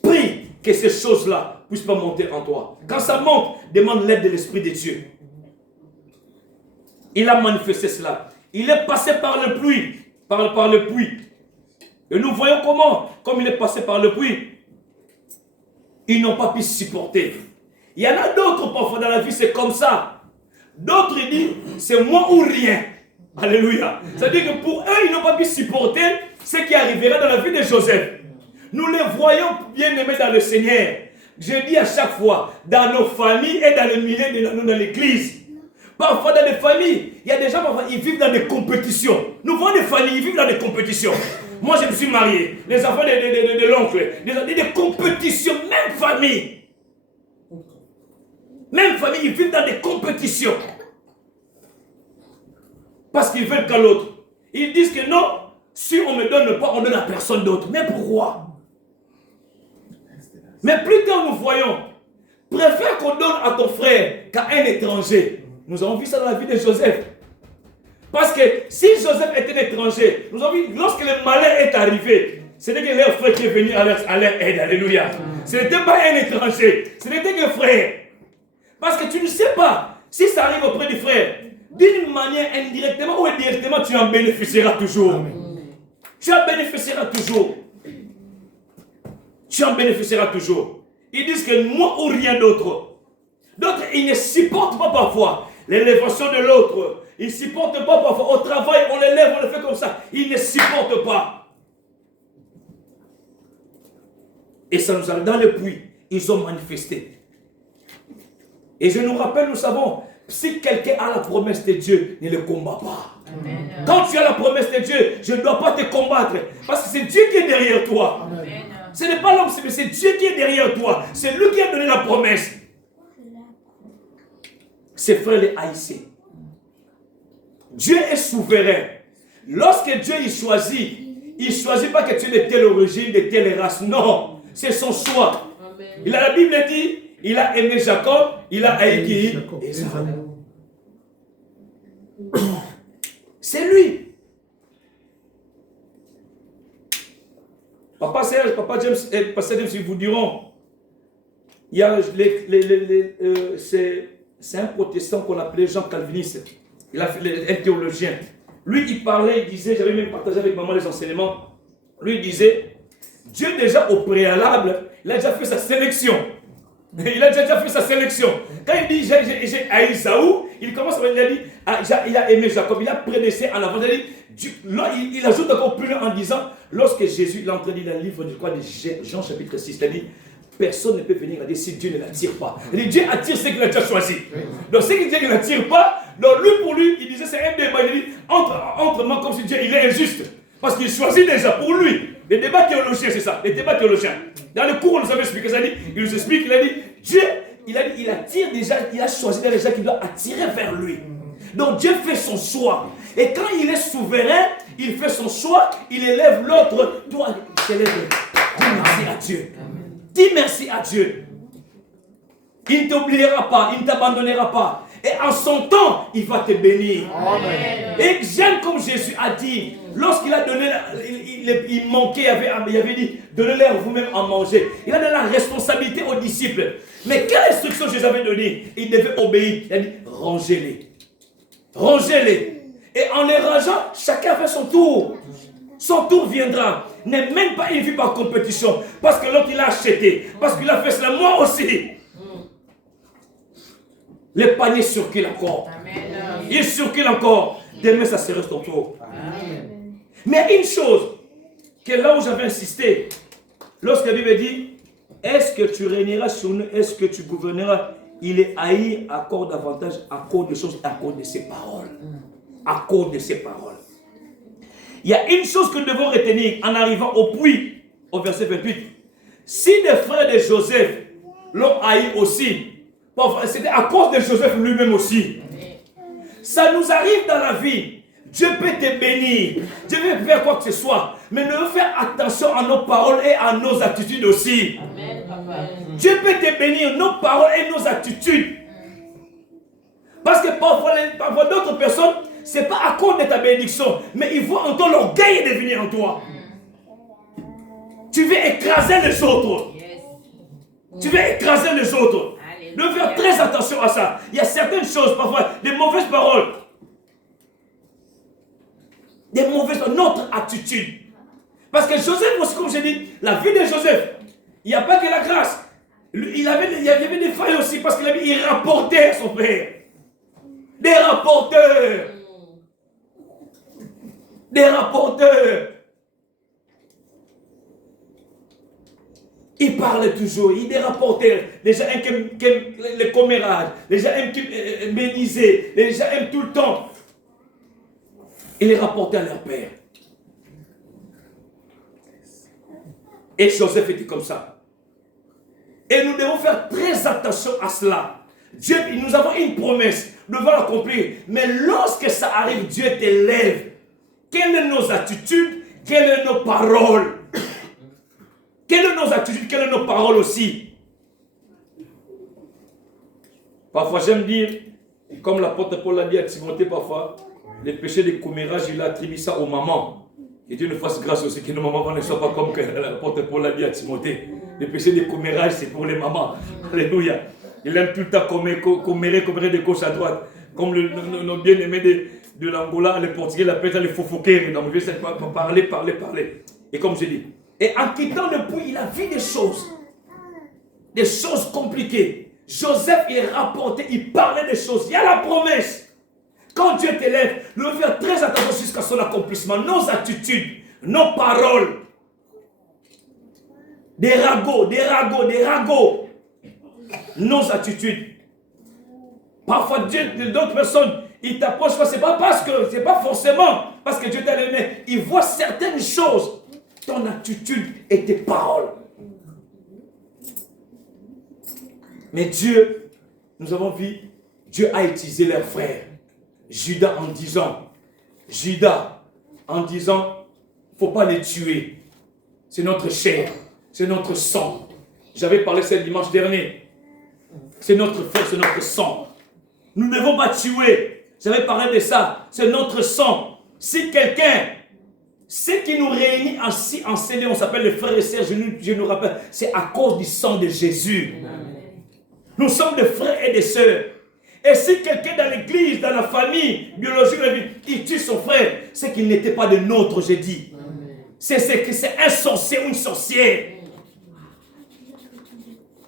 Prie que ces choses-là ne puissent pas monter en toi. Quand ça monte, demande l'aide de l'Esprit de Dieu. Il a manifesté cela. Il est passé par le puits. Par le puits. Et nous voyons comment, comme il est passé par le puits, ils n'ont pas pu supporter. Il y en a d'autres parfois dans la vie, c'est comme ça. D'autres, ils disent, c'est moi ou rien. Alléluia. C'est-à-dire que pour eux, ils n'ont pas pu supporter ce qui arrivera dans la vie de Joseph. Nous les voyons bien aimés dans le Seigneur. Je dis à chaque fois, dans nos familles et dans le milieu de nous, dans l'église. Parfois dans les familles, il y a des gens, parfois, ils vivent dans des compétitions. Nous voyons des familles, ils vivent dans des compétitions. Moi, je me suis marié. Les enfants de l'oncle, des compétitions, même famille. Même famille, ils vivent dans des compétitions. Parce qu'ils veulent qu'à l'autre. Ils disent que non, si on ne me donne pas, on donne à personne d'autre. Mais pourquoi? Mais plus tard, nous voyons, préfère qu'on donne à ton frère qu'à un étranger. Nous avons vu ça dans la vie de Joseph. Parce que si Joseph était un étranger, nous avons vu, lorsque le malheur est arrivé, ce n'était que leur frère qui est venu à leur aide. Alléluia. Ce n'était pas un étranger, ce n'était qu'un frère. Parce que tu ne sais pas, si ça arrive auprès du frère, d'une manière indirectement ou indirectement, tu en bénéficieras toujours. Tu en bénéficieras toujours. Tu en bénéficieras toujours. Ils disent que moi ou rien d'autre. D'autres, ils ne supportent pas parfois l'élévation de l'autre. Ils ne supportent pas parfois. Au travail, on l'élève, on le fait comme ça. Ils ne supportent pas. Et ça nous arrive dans le puits. Ils ont manifesté. Et je nous rappelle, nous savons, si quelqu'un a la promesse de Dieu, ne le combat pas. Amen. Quand tu as la promesse de Dieu, je ne dois pas te combattre. Parce que c'est Dieu qui est derrière toi. Amen. Ce n'est pas l'homme, c'est Dieu qui est derrière toi. C'est lui qui a donné la promesse. Ses frères les haïssaient. Dieu est souverain. Lorsque Dieu il ne choisit pas que tu es de telle origine, de telle race. Non, c'est son choix. Amen. La Bible dit, il a aimé Jacob, il a haï qui? Ésaü. C'est lui. Papa Serge, Papa James et Pasteur James, ils vous diront, il y a c'est un protestant qu'on appelait Jean Calviniste. Il a fait un théologien. Lui, il parlait, il disait, j'avais même partagé avec maman les enseignements. Lui, il disait, Dieu déjà au préalable, il a déjà fait sa sélection. Il a déjà fait sa sélection. Quand il dit, j'ai haï Saül, il commence à dire, il a aimé Jacob, il a prédestiné en avant. Il ajoute encore plus loin en disant, lorsque Jésus, il est en train de lire le livre de Jean chapitre 6, il a dit, personne ne peut venir à dire si Dieu ne l'attire pas. Il dit, Dieu attire ceux qu'il a déjà choisi. Donc, ceux qui disent qu'il ne l'attire pas, donc lui, pour lui, il disait, c'est un débat. Il dit, entre moi, comme si Dieu, il est injuste. Parce qu'il choisit déjà pour lui. Les débats théologiens, c'est ça. Les débats théologiens. Dans le cours, on nous avait expliqué ça. Il nous explique, il a dit, Dieu, il attire déjà, il a choisi des gens qui doivent attirer vers lui. Donc, Dieu fait son choix. Et quand il est souverain, il fait son choix, il élève l'autre. Toi, célèbre. Dis merci à Dieu. Dis merci à Dieu. Il ne t'oubliera pas, il ne t'abandonnera pas. Et en son temps, il va te bénir. Amen. Et j'aime comme Jésus a dit, lorsqu'il a donné, il manquait, il avait dit, donnez-leur vous-même à manger. Il a donné la responsabilité aux disciples. Mais quelle instruction Jésus avait donnée? Il devait obéir. Il a dit, rangez-les. Rangez-les. Et en les rangeant, chacun fait son tour. Son tour viendra. N'est même pas une vie par compétition. Parce que l'autre, il a acheté. Parce qu'il a fait cela. Moi aussi. Les paniers circulent encore. Amen. Ils circulent encore. Demain, ça sera ton tour. Amen. Mais une chose, que là où j'avais insisté, lorsque la Bible dit, est-ce que tu régneras sur nous, est-ce que tu gouverneras, il est haï à cause davantage, à cause des choses, à cause de ses paroles. À cause de ses paroles. Il y a une chose que nous devons retenir en arrivant au puits, au verset 28. Si les frères de Joseph l'ont haï aussi, c'était à cause de Joseph lui-même aussi. Ça nous arrive dans la vie. Dieu peut te bénir. Dieu veut faire quoi que ce soit. Mais nous devons faire attention à nos paroles et à nos attitudes aussi. Amen, papa. Dieu peut te bénir, nos paroles et nos attitudes. Parce que parfois d'autres personnes, ce n'est pas à cause de ta bénédiction, mais ils voient en toi l'orgueil de venir en toi. Tu veux écraser les autres. Tu veux écraser les autres. Nous devons faire très attention à ça. Il y a certaines choses, parfois, des mauvaises paroles. Des mauvaises paroles, notre attitude. Parce que Joseph aussi, comme j'ai dit, la vie de Joseph, il n'y a pas que la grâce. Il y avait des failles aussi, parce qu'il rapportait à son père. Des rapporteurs. Des rapporteurs. Il parle toujours, il est rapporteur. Les gens aiment les commérages, les gens aiment médiser, les gens aiment tout le temps. Il est rapporté à leur père. Et Joseph était comme ça. Et nous devons faire très attention à cela. Dieu, nous avons une promesse, nous devons l'accomplir. Mais lorsque ça arrive, Dieu t'élève. Quelles sont nos attitudes? Quelles sont nos paroles? Quelles sont nos attitudes? Quelles sont nos paroles aussi? Parfois, j'aime dire, comme l'apôtre Paul l'a dit à Timothée parfois, les péchés de commérage, il attribue ça aux mamans. Et Dieu nous fasse grâce aussi que nos mamans ne soient pas comme l'apôtre Paul l'a dit à Timothée. Les péchés de commérage, c'est pour les mamans. Alléluia. Il aime tout le temps commérer de gauche à droite. Comme nos bien-aimés de l'Angola, les Portugais l'appellent ça les fofoquer. Donc, je sais pas parler. Et comme je dis, et en quittant le puits, il a vu des choses compliquées. Joseph est rapporté, il parlait des choses. Il y a la promesse. Quand Dieu t'élève, nous devons faire très attention jusqu'à son accomplissement. Nos attitudes, nos paroles. Des ragots. Nos attitudes. Parfois, d'autres personnes, ils t'approchent, c'est pas forcément parce que Dieu t'a donné. Ils voient certaines choses. Ton attitude et tes paroles. Mais Dieu, nous avons vu, Dieu a utilisé leurs frères. Judas en disant, il ne faut pas les tuer. C'est notre chair, c'est notre sang. J'avais parlé ce dimanche dernier. C'est notre frère, c'est notre sang. Nous ne devons pas tuer. J'avais parlé de ça. C'est notre sang. Si quelqu'un Ce qui nous réunit ainsi en scellé, on s'appelle les frères et sœurs, je nous rappelle, c'est à cause du sang de Jésus. Amen. Nous sommes des frères et des sœurs. Et si quelqu'un dans l'église, dans la famille biologique, il tue son frère, c'est qu'il n'était pas de nôtre, j'ai dit. C'est un sorcier ou une sorcière.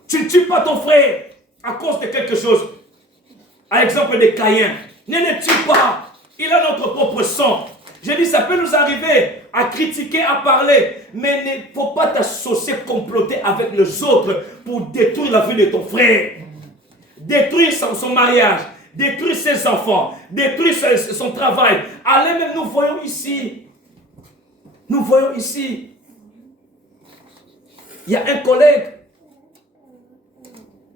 Tu ne tues pas ton frère à cause de quelque chose. À exemple de Caïn. Ne le tue pas. Il a notre propre sang. J'ai dit, ça peut nous arriver à critiquer, à parler, mais il ne faut pas t'associer, comploter avec les autres pour détruire la vie de ton frère. Détruire son mariage, détruire ses enfants, détruire son travail. Allez, même nous voyons ici. Nous voyons ici. Il y a un collègue.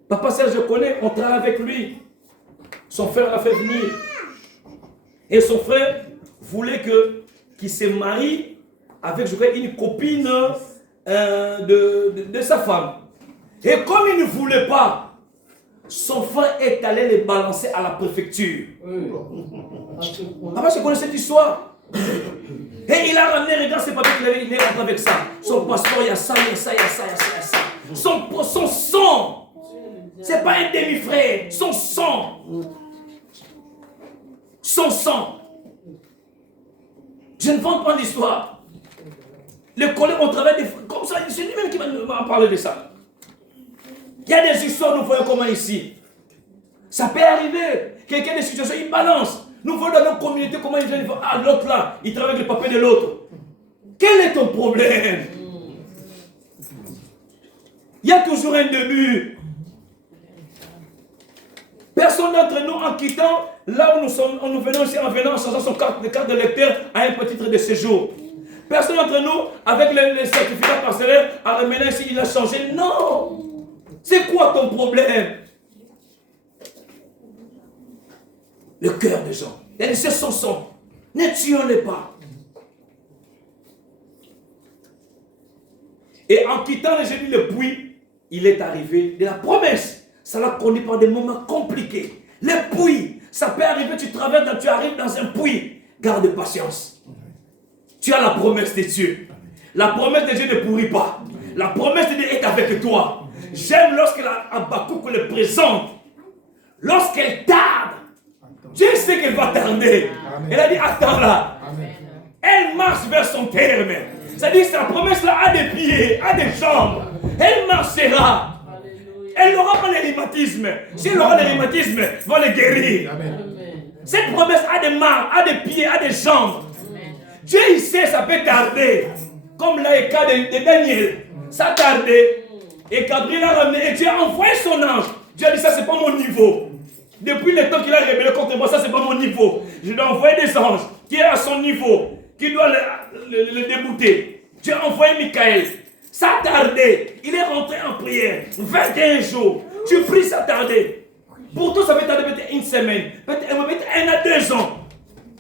Papa Serge, je connais, on travaille avec lui. Son frère l'a fait venir. Et son frère voulait qu'il se marie avec, je crois, une copine de sa femme. Et comme il ne voulait pas, son frère est allé les balancer à la préfecture. Papa, je connais cette histoire. Et il a ramené, regarde ses papiers qu'il est rentré avec ça. Son passeport, il y a ça, il y a ça, il y a ça, il y a ça, il y a ça. Son sang. C'est pas un demi-frère. Son sang. Son sang. Je ne vends pas l'histoire. Les collègues ont travaillé comme ça. C'est lui-même qui va en parler de ça. Il y a des histoires, nous voyons comment ici. Ça peut arriver. Quelqu'un des situations, il balance. Nous voyons dans nos communautés comment ils viennent. Ah, l'autre là, il travaille avec le papier de l'autre. Quel est ton problème? Il y a toujours un début. Personne d'entre nous, en quittant là où nous sommes, nous venons ici, en venant, en changeant son carte de lecteur à un petit titre de séjour. Personne d'entre nous, avec le certificat parcellaire, à revenir ici, il a changé. Non! C'est quoi ton problème? Le cœur des gens. C'est son sang. Ne tuons-les pas. Et en quittant le puits, il est arrivé de la promesse. Ça l'a conduit par des moments compliqués. Le puits, ça peut arriver, tu arrives dans un puits. Garde patience. Tu as la promesse de Dieu. La promesse de Dieu ne pourrit pas. La promesse de Dieu est avec toi. J'aime lorsque Habakkuk le présente. Lorsqu'elle tarde, Dieu sait qu'elle va tarder. Amen. Elle a dit, attends là. Amen. Elle marche vers son terme. C'est-à-dire que sa promesse-là a des pieds, a des jambes. Elle marchera. Elle n'aura pas le rhumatisme. Si elle aura le rhumatisme, va le guérir. Amen. Cette promesse a des mains, a des pieds, a des jambes. Amen. Dieu, il sait, ça peut tarder. Comme là, le cas de Daniel. Ça a tardé. Et Gabriel a ramené. Et Dieu a envoyé son ange. Dieu a dit, ça, c'est pas mon niveau. Depuis le temps qu'il a révélé contre moi, ça, c'est pas mon niveau. Je dois envoyer des anges qui est à son niveau, qui doit le débouter. Dieu a envoyé Michael. Ça a tardé. Il est rentré en prière. 21 jours. Tu pries, ça a tardé. Pourtant, ça peut tarder peut-être une semaine. Peut-être 1 à 2 ans.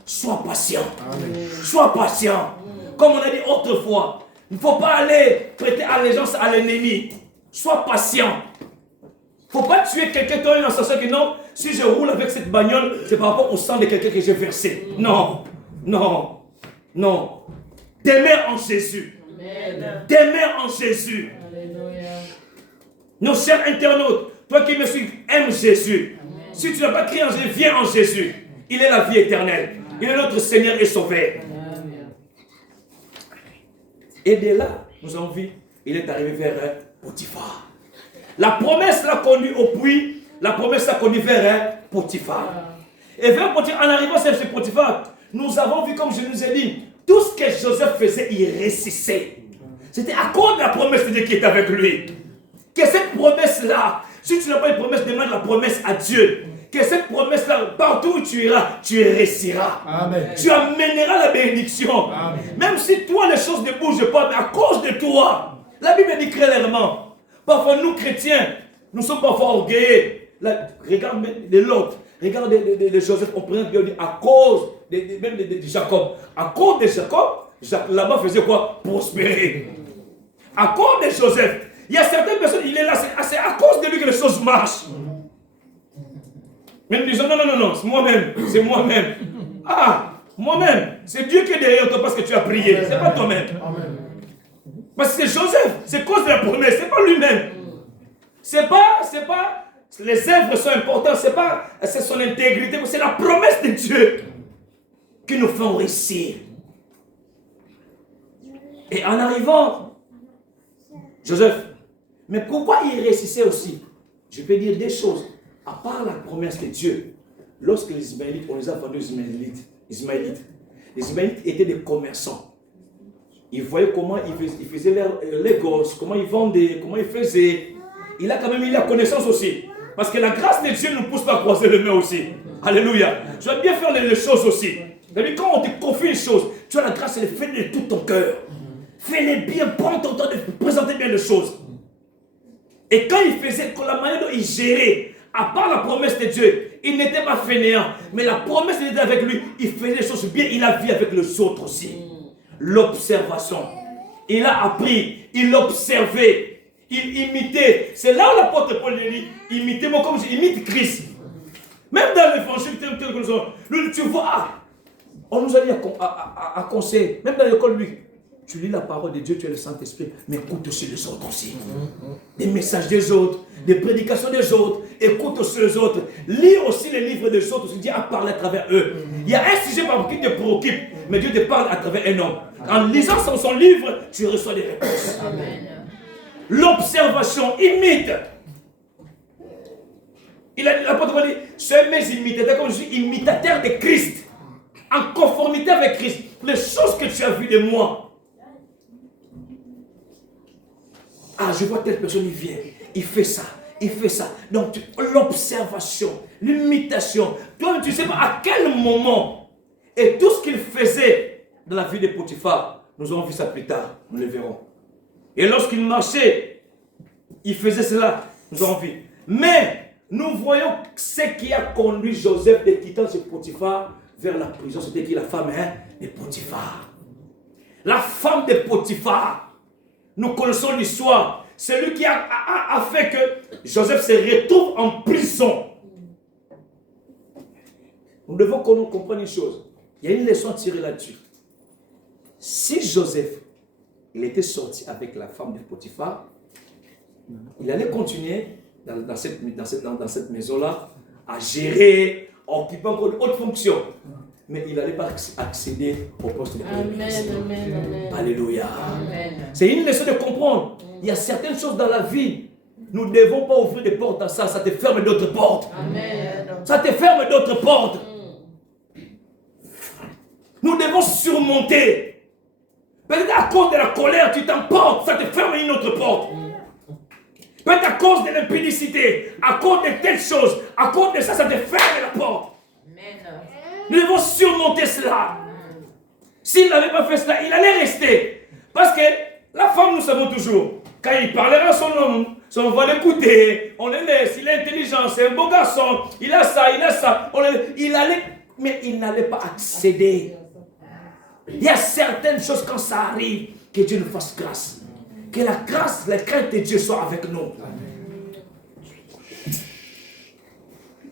Sois patient. Amen. Sois patient. Comme on a dit autrefois, il ne faut pas aller prêter allégeance à l'ennemi. Sois patient. Il ne faut pas tuer quelqu'un en sachant que non, si je roule avec cette bagnole, c'est par rapport au sang de quelqu'un que j'ai versé. Non, non, non. Demeure en Jésus. Demeure en Jésus. Alléluia. Nos chers internautes, toi qui me suis, aime Jésus. Amen. Si tu n'as pas crié en Jésus, viens en Jésus. Il est la vie éternelle. Amen. Il est notre Seigneur et Sauveur. Amen. Et de là, nous avons vu, il est arrivé vers Potiphar. La promesse l'a conduit au puits, la promesse l'a conduit vers Potiphar. Et vers Potiphar, en arrivant chez Potiphar, nous avons vu, comme je nous ai dit, tout ce que Joseph faisait, il réussissait. C'était à cause de la promesse de Dieu qui était avec lui. Que cette promesse-là, si tu n'as pas une promesse, demande la promesse à Dieu. Que cette promesse-là, partout où tu iras, tu réussiras. Amen. Tu amèneras la bénédiction. Amen. Même si toi, les choses ne bougent pas, mais à cause de toi, la Bible dit clairement. Parfois, nous chrétiens, nous sommes parfois orgueilleux. Là, regarde de l'autre. Regarde de Joseph, on prend Dieu à cause même de Jacob. À cause de Jacob, là-bas faisait quoi? Prospérer. À cause de Joseph, il y a certaines personnes, il est là, c'est à cause de lui que les choses marchent. Mais nous disons, non, c'est moi-même. Ah, Moi-même. C'est Dieu qui est derrière toi parce que tu as prié. Ce n'est pas toi-même. Parce que c'est Joseph. C'est cause de la promesse. Ce n'est pas lui-même. C'est pas. Les œuvres sont importantes. C'est son intégrité. C'est la promesse de Dieu qui nous fait réussir. Et en arrivant, Joseph, mais pourquoi il réussissait aussi? Je peux dire des choses. À part la promesse de Dieu, lorsque les Ismaélites, on les a vendus aux Ismaélites. Les Ismaélites étaient des commerçants. Ils voyaient comment ils faisaient les gosses, comment ils vendaient, comment ils faisaient. Il a quand même eu la connaissance aussi. Parce que la grâce de Dieu nous pousse à croiser les mains aussi. Alléluia. Tu dois bien faire les choses aussi. Quand on te confie une chose, tu as la grâce de faire de tout ton cœur. Fais-les bien, prends ton temps de présenter bien les choses. Et quand il faisait, la manière dont il gérait, à part la promesse de Dieu, il n'était pas fainéant, mais la promesse était avec lui, il faisait les choses bien, il a vu avec les autres aussi. L'observation. Il a appris, il observait, il imitait. C'est là où l'apôtre Paul dit, imitez-moi comme j'imite Christ. Même dans l'évangile, tu vois, on nous a dit à conseiller, même dans l'école, lui. Tu lis la parole de Dieu, tu es le Saint-Esprit, mais écoute aussi les autres aussi. Des messages des autres, des prédications des autres, écoute aussi les autres. Lis aussi les livres des autres, Dieu a parlé à travers eux. Il y a un sujet qui te préoccupe, mais Dieu te parle à travers un homme. En lisant son livre, tu reçois des réponses. L'observation imite. L'apôtre Paul dit, soyez mes imitateurs comme je suis imitateur de Christ. En conformité avec Christ. Les choses que tu as vues de moi. Ah, je vois telle personne, il vient, il fait ça, il fait ça. Donc, l'observation, l'imitation. Toi, tu ne sais pas à quel moment. Et tout ce qu'il faisait dans la vie de Potiphar, nous allons vu ça plus tard, nous le verrons. Et lorsqu'il marchait, il faisait cela, nous allons vu. Mais, nous voyons ce qui a conduit Joseph de quittant ce Potiphar vers la prison. C'était qui la femme de Potiphar. La femme de Potiphar. Nous connaissons l'histoire. C'est lui qui a fait que Joseph se retrouve en prison. Nous devons comprendre une chose. Il y a une leçon tirée là-dessus. Si Joseph, il était sorti avec la femme de Potiphar, il allait continuer dans cette maison-là à gérer, en occupant encore d'autres fonctions. Mais il n'allait pas accéder au poste de premier ministre. Alléluia. C'est une leçon de comprendre. Il y a certaines choses dans la vie. Nous ne devons pas ouvrir des portes à ça. Ça te ferme d'autres portes. Amen. Ça te ferme d'autres portes. Nous devons surmonter. Peut-être à cause de la colère, tu t'emportes. Ça te ferme une autre porte. Peut-être à cause de l'impudicité, à cause de telles choses, à cause de ça, ça te ferme la porte. Amen. Nous devons surmonter cela. S'il n'avait pas fait cela, il allait rester. Parce que la femme, nous savons toujours, quand il parlera à son homme, on va l'écouter, on le laisse, il est intelligent, c'est un beau garçon, il a ça, il allait, mais il n'allait pas accéder. Il y a certaines choses quand ça arrive, que Dieu nous fasse grâce. Que la grâce, la crainte de Dieu soit avec nous.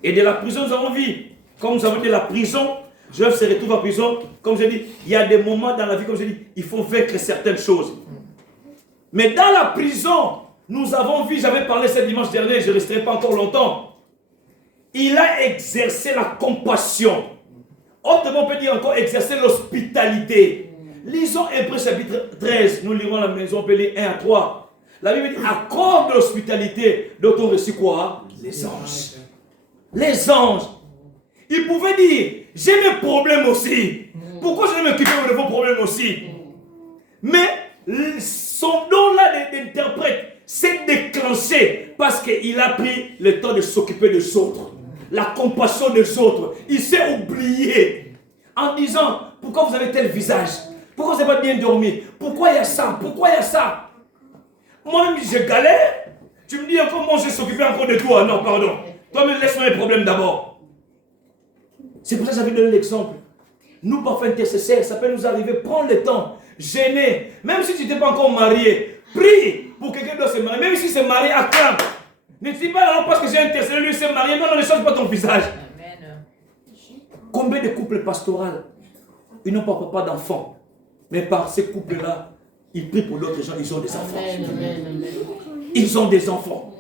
Et de la prison, nous avons vu. Comme nous avons dit, la prison, Joseph se retrouve en prison. Comme je dis, il y a des moments dans la vie, comme je dis, il faut vaincre certaines choses. Mais dans la prison, nous avons vu, j'avais parlé ce dimanche dernier, je ne resterai pas encore longtemps. Il a exercé la compassion. Autrement, on peut dire encore exercer l'hospitalité. Lisons Hébreux chapitre 13, nous lirons la maison, on peut lire 1 à 3. La Bible dit, accorde l'hospitalité dont on reçut quoi? Les anges. Les anges. Il pouvait dire, j'ai mes problèmes aussi. Pourquoi je vais m'occuper de vos problèmes aussi? Mais son don-là d'interprète s'est déclenché parce qu'il a pris le temps de s'occuper des autres. La compassion des autres. Il s'est oublié en disant, pourquoi vous avez tel visage? Pourquoi vous n'avez pas bien dormi? Pourquoi il y a ça? Pourquoi il y a ça? Moi-même, je galère. Tu me dis encore, moi, je s'occuper encore de toi. Non, pardon. Toi-même, laisse-moi les problèmes d'abord. C'est pour ça que j'avais donné l'exemple. Nous, parfois intercesseurs, ça peut nous arriver. Prends le temps. Gêner. Même si tu n'étais pas encore marié, prie pour quelqu'un doit se marier. Même si c'est marié, acclame. Ne dis pas non parce que j'ai intercédé, lui s'est marié. Non, ne change pas ton visage. Amen. Combien de couples pastoraux ils n'ont pas d'enfants. Mais par ces couples-là, ils prient pour d'autres gens, ils ont des enfants. Ils ont des enfants.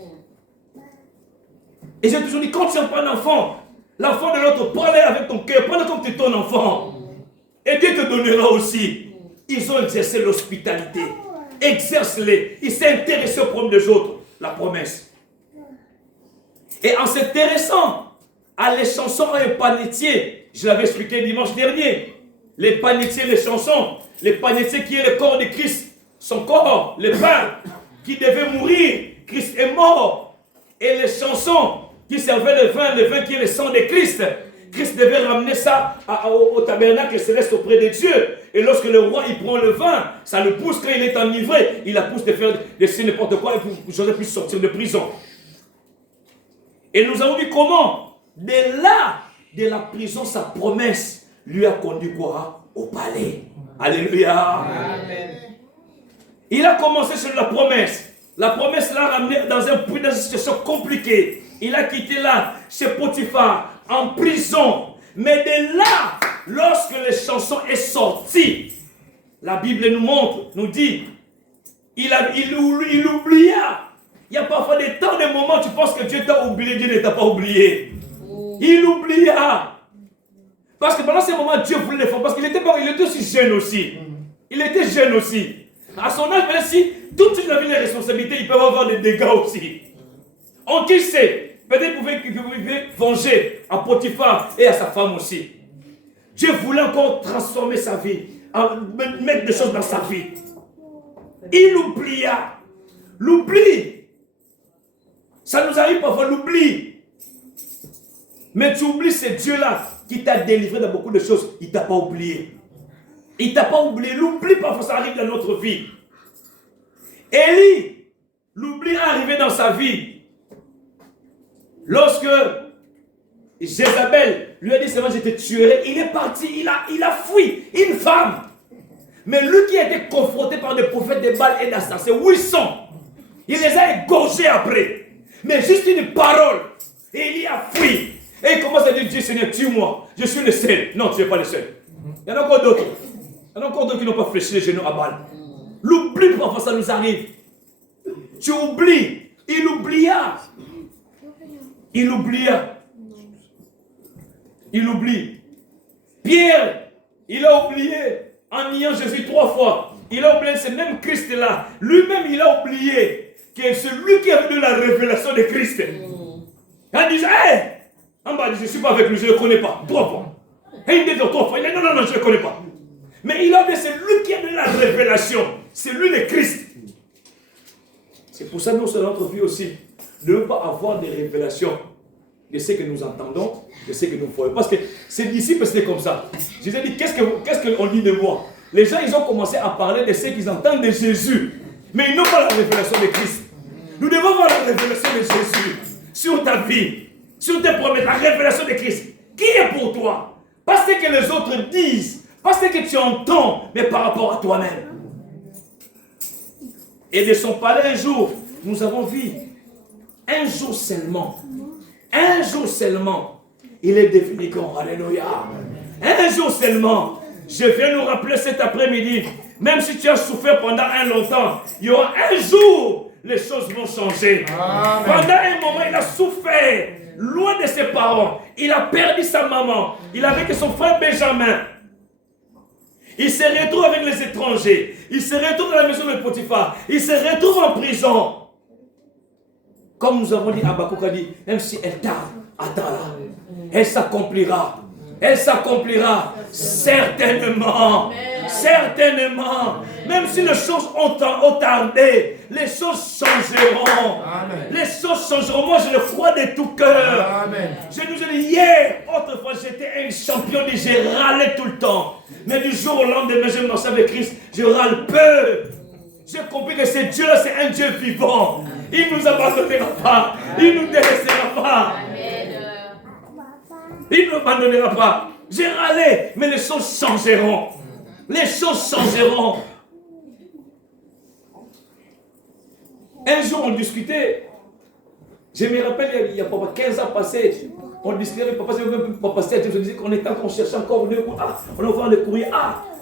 Et j'ai toujours dit, quand tu n'as pas d'enfant, l'enfant de l'autre, prends-le avec ton cœur, prends-le comme tu es ton enfant. Et Dieu te donnera aussi. Ils ont exercé l'hospitalité. Exerce-les. Il s'est intéressé au problème des autres. La promesse. Et en s'intéressant à les chansons et les panetiers, je l'avais expliqué dimanche dernier, les panetiers, les chansons, les panetiers qui est le corps de Christ, son corps, le pain qui devait mourir, Christ est mort. Et les chansons qui servaient le vin qui est le sang de Christ, Christ devait ramener ça au tabernacle céleste auprès de Dieu. Et lorsque le roi il prend le vin, ça le pousse quand il est enivré, il la pousse de faire n'importe quoi et j'aurais pu sortir de prison. Et nous avons vu comment, de là, de la prison, sa promesse lui a conduit quoi? Au palais. Alléluia. Amen. Il a commencé sur la promesse. La promesse l'a ramené dans une situation compliquée. Il a quitté là, chez Potiphar, en prison. Mais de là, lorsque les chansons est sorti, la Bible nous montre, nous dit, il oublia. Il y a parfois des temps, des moments, tu penses que Dieu t'a oublié, Dieu ne t'a pas oublié. Il oublia. Parce que pendant ces moments, Dieu voulait les faire. Parce qu'il était aussi jeune aussi. Il était jeune aussi. À son âge, même si toute de suite il avait les responsabilités, il peut avoir des dégâts aussi. On qui sait, peut-être qu'il pouvait venger à Potiphar et à sa femme aussi. Dieu voulait encore transformer sa vie, mettre des choses dans sa vie. Il oublia. L'oubli. Ça nous arrive parfois, l'oubli. Mais tu oublies, c'est Dieu-là qui t'a délivré de beaucoup de choses. Il ne t'a pas oublié. Il ne t'a pas oublié. L'oubli, parfois, ça arrive dans notre vie. Élie, l'oubli est arrivé dans sa vie. Lorsque Jézabel lui a dit, c'est vrai, je te tuerai, il est parti, il a fui. Une femme. Mais lui qui a été confronté par des prophètes de Baal et d'assassins, 800, il les a égorgés après. Mais juste une parole. Et il y a fui. Et il commence à dire, Dieu Seigneur, tue-moi. Je suis le seul. Non, tu n'es pas le seul. Il y en a encore d'autres. Il y en a encore d'autres qui n'ont pas fléchi les genoux à Baal. L'oubli, parfois, ça nous arrive. Tu oublies. Il oublia. Il oublia. Il oublie. Pierre, il a oublié en niant Jésus 3 fois. Il a oublié ce même Christ-là. Lui-même, il a oublié que c'est lui qui a vu la révélation de Christ. Il disait, hé, en bas, je ne suis pas avec lui, je ne le connais pas. 3 fois. Et il dit 3 fois. Il dit, non, je ne le connais pas. Mais il a dit, c'est lui qui a vu la révélation. C'est lui le Christ. C'est pour ça que nous, dans notre vie aussi, ne veut pas avoir des révélations de ce que nous entendons, de ce que nous voyons. Parce que ces disciples, c'était comme ça. Je les ai dit, qu'est-ce qu'on dit de moi? Les gens, ils ont commencé à parler de ce qu'ils entendent de Jésus. Mais ils n'ont pas la révélation de Christ. Nous devons avoir la révélation de Jésus sur ta vie, sur tes promesses, la révélation de Christ. Qui est pour toi? Pas ce que les autres disent, pas ce que tu entends, mais par rapport à toi-même. Et de son palais un jour, nous avons vu, un jour seulement, il est devenu grand. Alléluia. Un jour seulement. Je viens nous rappeler cet après-midi, même si tu as souffert pendant un longtemps, il y aura un jour, les choses vont changer. Amen. Pendant un moment, il a souffert, loin de ses parents. Il a perdu sa maman. Il avait que son frère Benjamin. Il se retrouve avec les étrangers. Il se retrouve dans la maison de Potiphar. Il se retrouve en prison. Comme nous avons dit, Habakkuk a dit, même si elle tarde, attends-la. Elle s'accomplira. Elle s'accomplira certainement. Amen. Certainement. Amen. Même si les choses ont tardé, les choses changeront. Amen. Les choses changeront. Moi, je le crois de tout cœur. Je nous ai dit hier, autrefois, j'étais un champion et j'ai râlé tout le temps. Mais du jour au lendemain, je me sens avec Christ, je râle peu. J'ai compris que ce Dieu-là, c'est un Dieu vivant. Il ne nous abandonnera pas. Il ne nous délaissera pas. Il ne nous abandonnera pas. J'ai râlé, mais les choses changeront. Les choses changeront. Un jour, on discutait. Je me rappelle, il y a pas 15 ans passés, On discutait avec papa, je disais qu'on était encore, on cherchait encore, on a ouvert le courrier,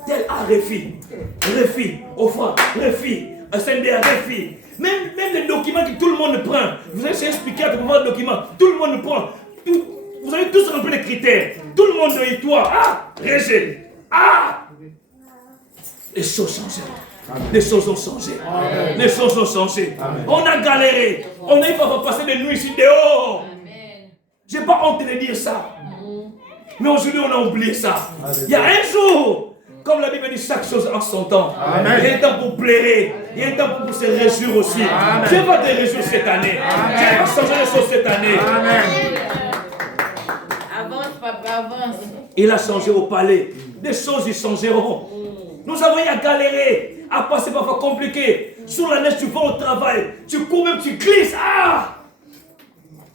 tel Refi, Ofra, Refi, SNDA, Refi. Même les documents que tout le monde prend, vous avez expliqué à travers le document, tout le monde prend, vous avez tous rempli les critères, tout le monde de toi, rejet, les choses changent. Les choses ont changé. Amen. Les choses ont changé. Amen. On a galéré. On a eu à passer des nuits ici dehors. Je n'ai pas honte de dire ça. Mais aujourd'hui, on a oublié ça. Amen. Il y a un jour, comme la Bible dit, chaque chose en son temps. Amen. Il y a un temps pour pleurer. Il y a un temps pour se réjouir aussi. Amen. Dieu va te réjouir cette année. Amen. Dieu va changer les choses cette année. Amen. Avance, papa, avance. Il a changé au palais. Des choses, ils changeront. Nous avons eu à galérer. À passer parfois compliqué. Sous la neige, tu vas au travail. Tu cours même, tu glisses.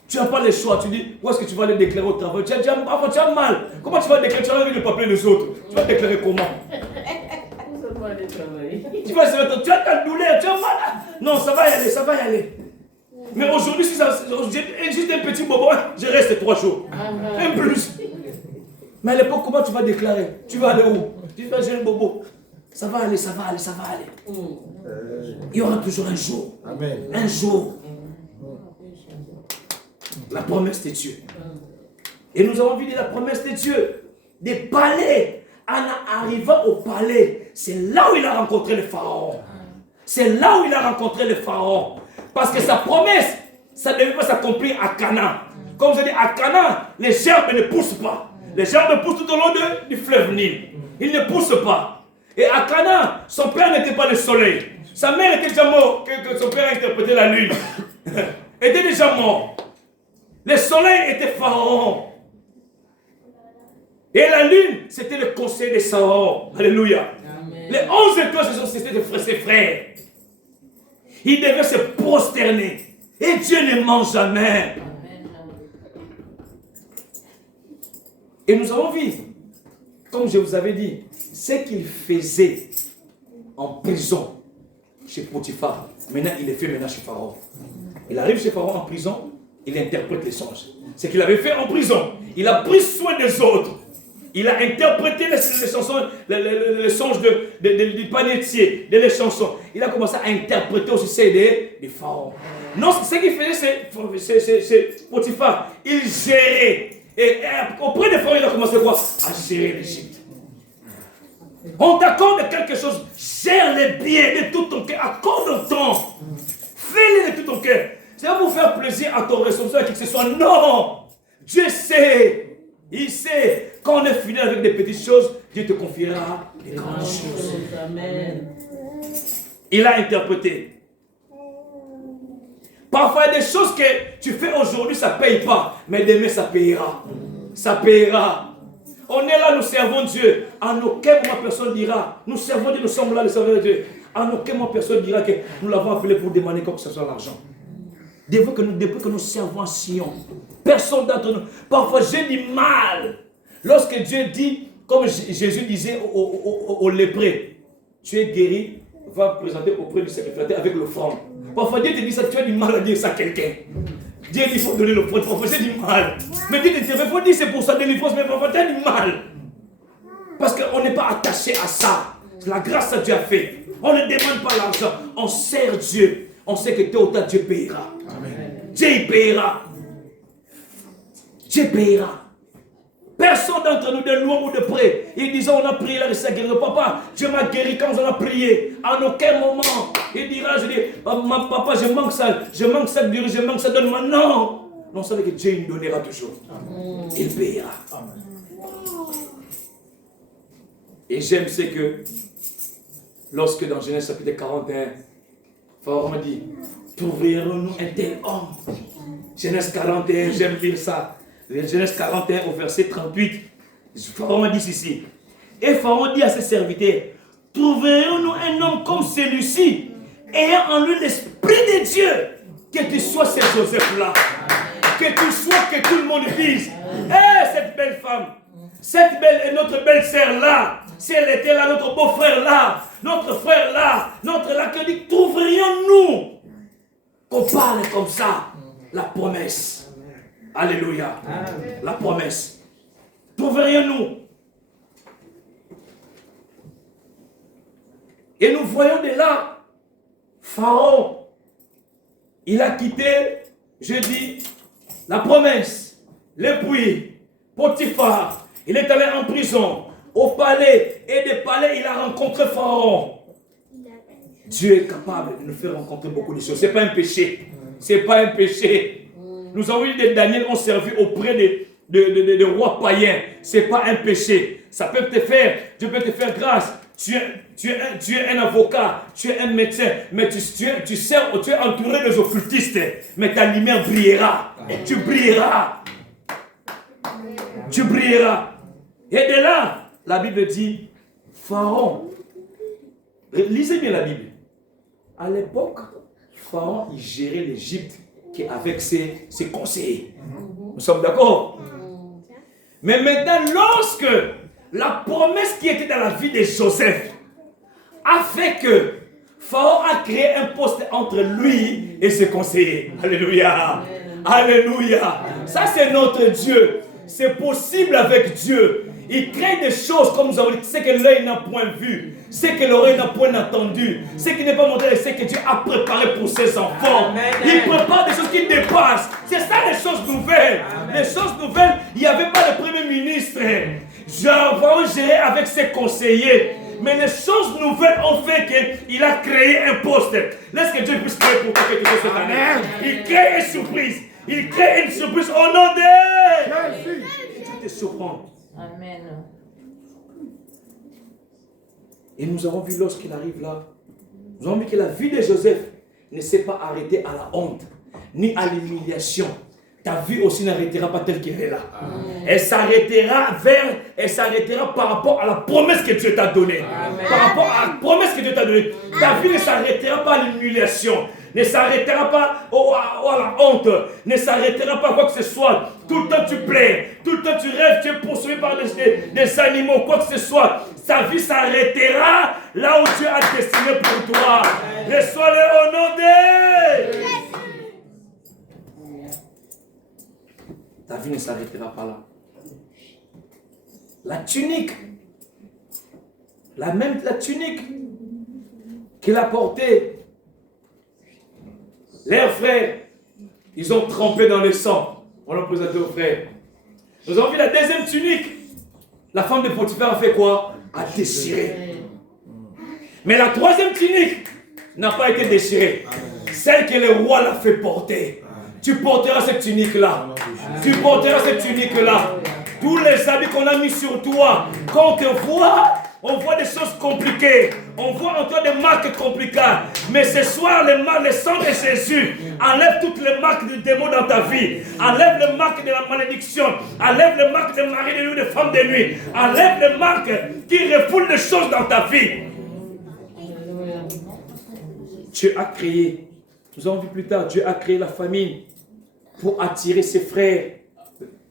Tu n'as pas le choix. Tu dis, où est-ce que tu vas aller déclarer au travail? Tu as mal. Comment tu vas déclarer? Tu vas avec le papier des autres. Tu vas déclarer comment? Tu as ta douleur, tu as mal. Non, ça va y aller. Mais aujourd'hui, si j'ai juste un petit bobo, je reste 3 jours. Un plus. Mais à l'époque, comment tu vas déclarer? Tu vas aller où? Tu vas j'ai un bobo. Ça va aller. Il y aura toujours un jour. Amen. Un jour. La promesse de Dieu. Et nous avons vu la promesse de Dieu. Des palais. En arrivant au palais, c'est là où il a rencontré le pharaon. C'est là où il a rencontré le pharaon. Parce que sa promesse, ça ne devait pas s'accomplir à Canaan. Comme je dis, à Canaan, les gerbes ne poussent pas. Les gerbes poussent tout au long du fleuve Nil. Ils ne poussent pas. Et à Canaan, son père n'était pas le soleil. Sa mère était déjà morte, que son père a interprété la lune. était déjà mort. Le soleil était Pharaon. Et la lune, c'était le conseil de Pharaon. Alléluia. Amen. Les 11 étoiles, c'était ses frères. Ils devaient se prosterner. Et Dieu ne ment jamais. Amen. Et nous avons vu, comme je vous avais dit, ce qu'il faisait en prison chez Potiphar, maintenant il est fait chez Pharaon. Il arrive chez Pharaon en prison, il interprète les songes. Ce qu'il avait fait en prison, il a pris soin des autres. Il a interprété les chansons, les songes du panetier, les chansons. Il a commencé à interpréter aussi celles des pharaons. Non, ce qu'il faisait, c'est Potiphar. Il gérait. Et auprès des pharaons, il a commencé à gérer l'Égypte. On t'accorde quelque chose, gère-le bien de tout ton cœur, accorde-le. Fais-le de tout ton cœur. C'est pas pour faire plaisir à ton responsable, à qui que ce soit. Non! Dieu sait, il sait, quand on est fidèle avec des petites choses, Dieu te confiera des grandes choses. Amen. Il a interprété. Parfois, il y a des choses que tu fais aujourd'hui, ça ne paye pas, mais demain, ça payera. Ça payera. On est là, nous servons Dieu. En aucun moment, personne dira, nous servons Dieu, nous sommes là, nous servons Dieu. En aucun moment, personne dira que nous l'avons appelé pour demander quoi que ce soit l'argent. Depuis que nous servons Sion, personne d'entre nous. Parfois, j'ai du mal. Lorsque Dieu dit, comme Jésus disait aux lépreux, tu es guéri, va présenter auprès du sacrificateur avec l'offrande. Parfois, Dieu te dit ça, tu as du mal à dire ça à quelqu'un. Dieu dit qu'il faut donner l'offrande. Parfois, j'ai du mal. Mais Dieu te dit, il faut dire c'est pour sa délivrance, mais parfois, tu as du mal. Parce qu'on n'est pas attaché à ça. La grâce que Dieu a fait. On ne demande pas l'argent. On sert Dieu. On sait que tôt ou tard, Dieu payera. Amen. Dieu payera. Dieu payera. Personne d'entre nous, de loin ou de près, ils disent on a prié là, ça guérit. Papa, Dieu m'a guéri quand on a prié. En aucun moment, il dira, je dis, papa, je manque ça, guéri, je manque ça, donne-moi. Non. Non, c'est que Dieu nous donnera toujours. Amen. Il payera. Amen. Et j'aime ce que, lorsque dans Genèse chapitre 41, Pharaon m'a dit, trouverons-nous un tel homme? Genèse 41, j'aime lire ça. Genèse 41 au verset 38. Pharaon dit ceci. Et Pharaon dit à ses serviteurs, trouverons-nous un homme comme celui-ci, ayant en lui l'esprit de Dieu, que tu sois ce Joseph-là, que tu sois, que tout le monde dise, cette belle femme, notre belle sœur-là, si elle était là, notre beau-frère-là, notre frère-là, notre là, que dit, trouverions-nous qu'on parle comme ça, la promesse. Alléluia. La promesse. Trouverions-nous? Et nous voyons de là, Pharaon, il a quitté, je dis, la promesse, l'épouille, Potiphar, il est allé en prison, au palais, et des palais, il a rencontré Pharaon. Dieu est capable de nous faire rencontrer beaucoup de choses. Ce n'est pas un péché. Ce n'est pas un péché. Nous avons vu que Daniel ont servi auprès des rois païens. Ce n'est pas un péché. Ça peut te faire, Dieu peut te faire grâce. Tu es un avocat, tu es un médecin, mais tu es entouré des occultistes. Mais ta lumière brillera. Tu brilleras. Tu brilleras. Et de là, la Bible dit, Pharaon, lisez bien la Bible. À l'époque, Pharaon, il gérait l'Égypte avec ses conseillers. Nous sommes d'accord? Mais maintenant, lorsque la promesse qui était dans la vie de Joseph a fait que Pharaon a créé un poste entre lui et ses conseillers. Alléluia. Alléluia. Ça, c'est notre Dieu. C'est possible avec Dieu. Il crée des choses comme nous avons dit, ce que l'œil n'a point vu, ce que l'oreille n'a point entendu, ce qui n'est pas montré, ce que Dieu a préparé pour ses enfants. Amen. Il prépare des choses qui dépassent. C'est ça les choses nouvelles. Amen. Les choses nouvelles, il n'y avait pas de premier ministre. Pharaon gérait avec ses conseillers. Mais les choses nouvelles ont fait qu'il a créé un poste. Laisse que Dieu puisse créer pour toi quelque chose cette année. Il crée une surprise. Il crée une surprise au nom de Jésus. Dieu te surprend. Amen. Et nous avons vu lorsqu'il arrive là, nous avons vu que la vie de Joseph ne s'est pas arrêtée à la honte, ni à l'humiliation. Ta vie aussi n'arrêtera pas telle qu'elle est là. Amen. Elle s'arrêtera par rapport à la promesse que Dieu t'a donnée. Amen. Par rapport à la promesse que Dieu t'a donnée. Ta vie ne s'arrêtera pas à l'humiliation. Ne s'arrêtera pas à la honte, ne s'arrêtera pas à quoi que ce soit. Tout le temps tu plais, tout le temps tu rêves, tu es poursuivi par des animaux, quoi que ce soit. Ta vie s'arrêtera là où Dieu a destiné pour toi. Reçois-le au nom de... Ta vie ne s'arrêtera pas là. La tunique, la tunique qu'il a portée, leurs frères, ils ont trempé dans le sang. On l'a présenté aux frères. Nous avons vu la deuxième tunique. La femme de Potiphar a fait quoi? A déchiré. Mais la troisième tunique n'a pas été déchirée. Celle que le roi l'a fait porter. Tu porteras cette tunique-là. Tu porteras cette tunique-là. Tous les habits qu'on a mis sur toi, quand on te voit, on voit des choses compliquées. On voit en toi des marques compliquées. Mais ce soir, le sang de Jésus enlève toutes les marques du démon dans ta vie. Enlève les marques de la malédiction. Enlève les marques de mari de nuit, de femme de nuit. Enlève les marques qui refoulent les choses dans ta vie. Dieu a créé, nous avons vu plus tard, Dieu a créé la famille pour attirer ses frères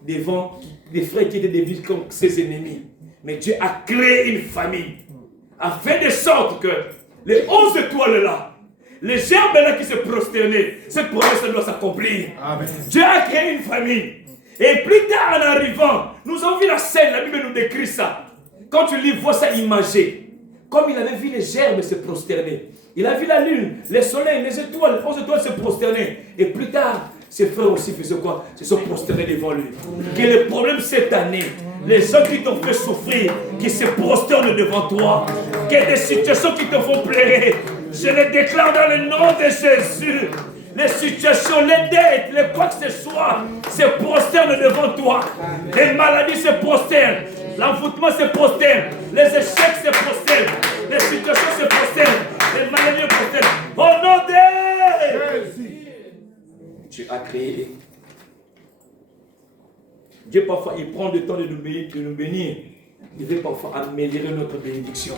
devant des frères qui étaient des comme ses ennemis. Mais Dieu a créé une famille, a fait de sorte que les 11 étoiles là, les gerbes là qui se prosternaient, cette promesse doit s'accomplir. Dieu a créé une famille. Et plus tard en arrivant, nous avons vu la scène, la Bible nous décrit ça. Quand tu lis, vois ça imagé. Comme il avait vu les gerbes se prosterner. Il a vu la lune, les soleils, les étoiles, les 11 étoiles se prosterner. Et plus tard, ses frères aussi faisaient quoi? Se sont prosternés devant lui. Quel est le problème cette année? Les gens qui t'ont fait souffrir, qui se prosternent devant toi. Quelles des situations qui te font pleurer. Je les déclare dans le nom de Jésus. Les situations, les dettes, les quoi que ce soit, se prosternent devant toi. Les maladies se prosternent. L'envoûtement se prosterne. Les échecs se prosternent. Les situations se prosternent. Les maladies se prosternent. Au nom de Jésus. Tu as créé. Dieu parfois il prend le temps de nous bénir. Il veut parfois améliorer notre bénédiction.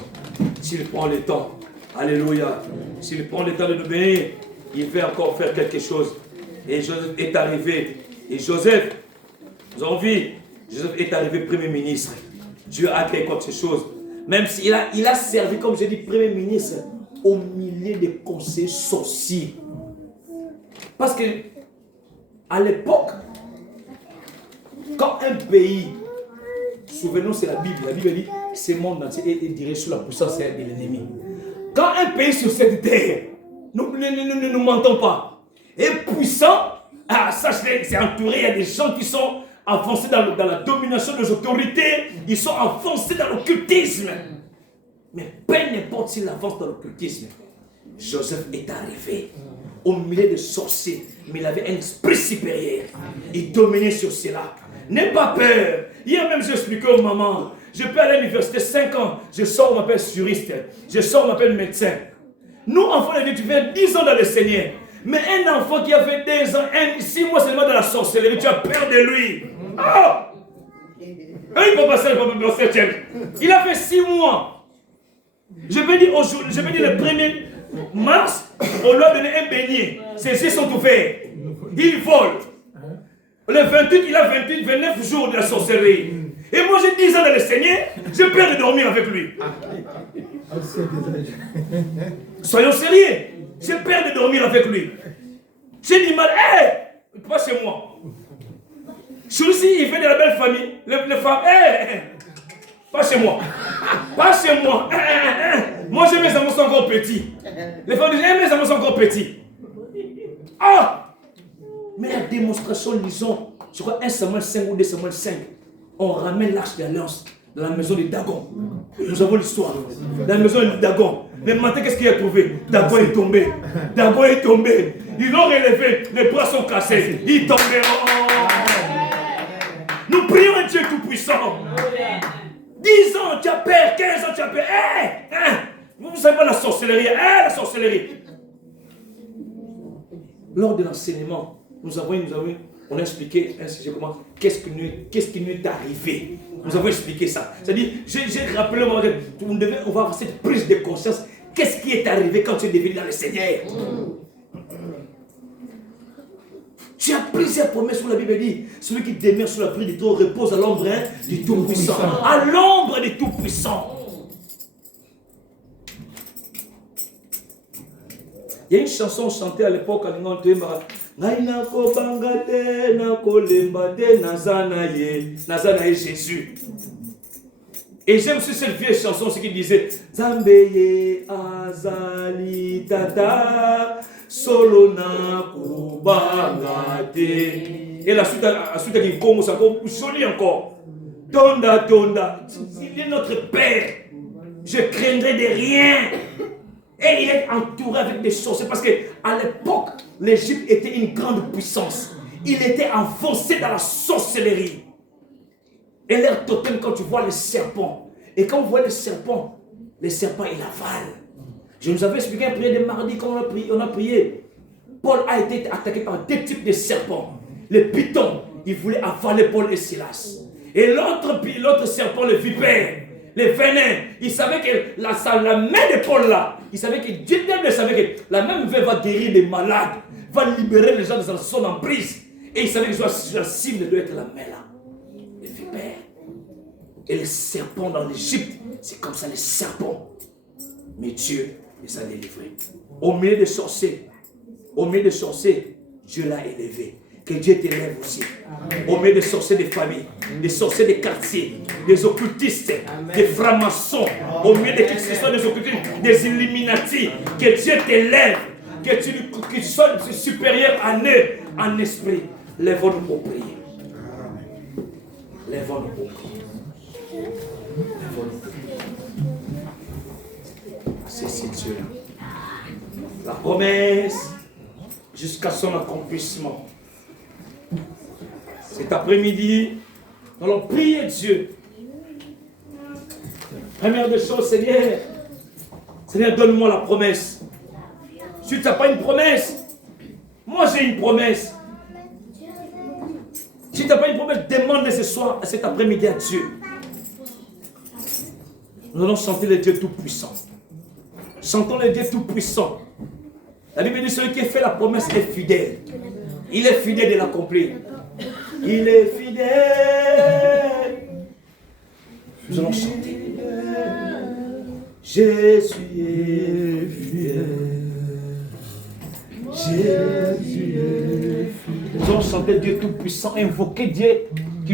S'il prend le temps, alléluia. S'il prend le temps de nous bénir, il veut encore faire quelque chose. Et Joseph est arrivé. Et Joseph, nous avons vu, Joseph est arrivé premier ministre. Dieu a créé quelque chose. Même s'il a servi, comme j'ai dit, premier ministre au milieu des conseils sorciers. Parce que à l'époque, Quand un pays, souvenons, c'est la Bible dit, ce monde entier est dirigé sous la puissance de l'ennemi. Quand un pays sur cette terre, nous ne mentons pas, est puissant, sachez, c'est entouré, il y a des gens qui sont avancés dans la domination des autorités, ils sont avancés dans l'occultisme. Mais peu n'importe s'il avance dans l'occultisme. Joseph est arrivé au milieu des sorciers, mais il avait un esprit supérieur. Il dominait sur cela. N'aie pas peur. Hier même, j'ai expliqué aux mamans, je peux aller à l'université 5 ans, je sors, on m'appelle juriste, je sors, on m'appelle médecin. Nous, enfants de Dieu, tu fais 10 ans dans le Seigneur. Mais un enfant qui a fait 2 ans, 6 mois seulement dans la sorcellerie, tu as peur de lui. Il peut passer le 7e. Il a fait 6 mois. Je vais dire le 1er mars, on lui a donné un beignet. Ses yeux sont ouverts. Il vole. Le 28, il a 29 jours de la sorcellerie. Et moi j'ai 10 ans dans le Seigneur, j'ai peur de dormir avec lui. Soyons sérieux. J'ai peur de dormir avec lui. J'ai du mal. Pas chez moi. Celui-ci, il fait de la belle famille. Les femmes, pas chez moi. Pas chez moi. Moi, j'ai mes amours sont encore petits. Les femmes disent, mes amours sont encore petits. Mais la démonstration, lisons, je crois 1 Samuel 5 ou 2 Samuel 5, on ramène l'arche d'alliance dans la maison de Dagon. Nous avons l'histoire. Dans la maison de Dagon. Mais maintenant, qu'est-ce qu'il a trouvé? Dagon est tombé. Dagon est tombé. Ils l'ont relevé. Les bras sont cassés. Ils tomberont. Nous prions un Dieu tout-puissant. 10 ans, tu as peur. 15 ans, tu as peur. Vous ne savez pas la sorcellerie. La sorcellerie. Lors de l'enseignement, on a expliqué un sujet comment, qu'est-ce qui nous est arrivé. Nous avons expliqué ça. C'est-à-dire, j'ai rappelé, on va avoir cette prise de conscience. Qu'est-ce qui est arrivé quand tu es devenu dans le Seigneur? Tu as plusieurs promesses où la Bible dit, celui qui demeure sur l'abri du trône repose à l'ombre du Tout-Puissant. À l'ombre du Tout-Puissant. Il y a une chanson chantée à l'époque en Anglais. Jésus. Et j'aime aussi cette vieille chanson, ce qu'il disait Zambeye azali tata solona kubangate. Et la suite dit comme ça, joli encore. Tonda. Il est notre Père. Je craindrai de rien. Et il est entouré avec des sorciers parce qu'à l'époque, l'Égypte était une grande puissance. Il était enfoncé dans la sorcellerie. Et leur totem, quand tu vois les serpents, et quand vous voyez les serpents il avale. Je nous avais expliqué un prière de mardi quand on a prié. Paul a été attaqué par 2 types de serpents. Le python, il voulait avaler Paul et Silas. Et l'autre serpent, le vipère, le venin, il savait que la main de Paul là, il savait que Dieu savait que la même main va guérir les malades, va libérer les gens de son emprise. Et il savait que la cible doit être la main là. Les vipères. Et les serpents dans l'Égypte, c'est comme ça les serpents. Mais Dieu les a délivrés. Au milieu des sorciers, Dieu l'a élevé. Que Dieu t'élève aussi. Amen. Au milieu des sorciers des familles, des sorciers des quartiers, des occultistes, amen, des francs-maçons, au milieu de qui que ce soit des occultistes, des Illuminati. Que Dieu t'élève, que tu sois supérieur à eux en esprit. Lèvons-nous pour prier. Lèvons-nous pour prier. C'est Dieu. La promesse jusqu'à son accomplissement. Cet après-midi, nous allons prier Dieu. Première des choses, Seigneur, donne-moi la promesse. Si tu n'as pas une promesse, moi j'ai une promesse. Si tu n'as pas une promesse, demande ce soir, cet après-midi à Dieu. Nous allons chanter le Dieu Tout-Puissant. Chantons le Dieu Tout-Puissant. La Bible dit, celui qui fait la promesse est fidèle. Il est fidèle de l'accomplir. Il est fidèle. Nous allons chanter. Jésus est fidèle. Jésus est fidèle. Nous allons chanter Dieu Tout-Puissant, invoquer Dieu qui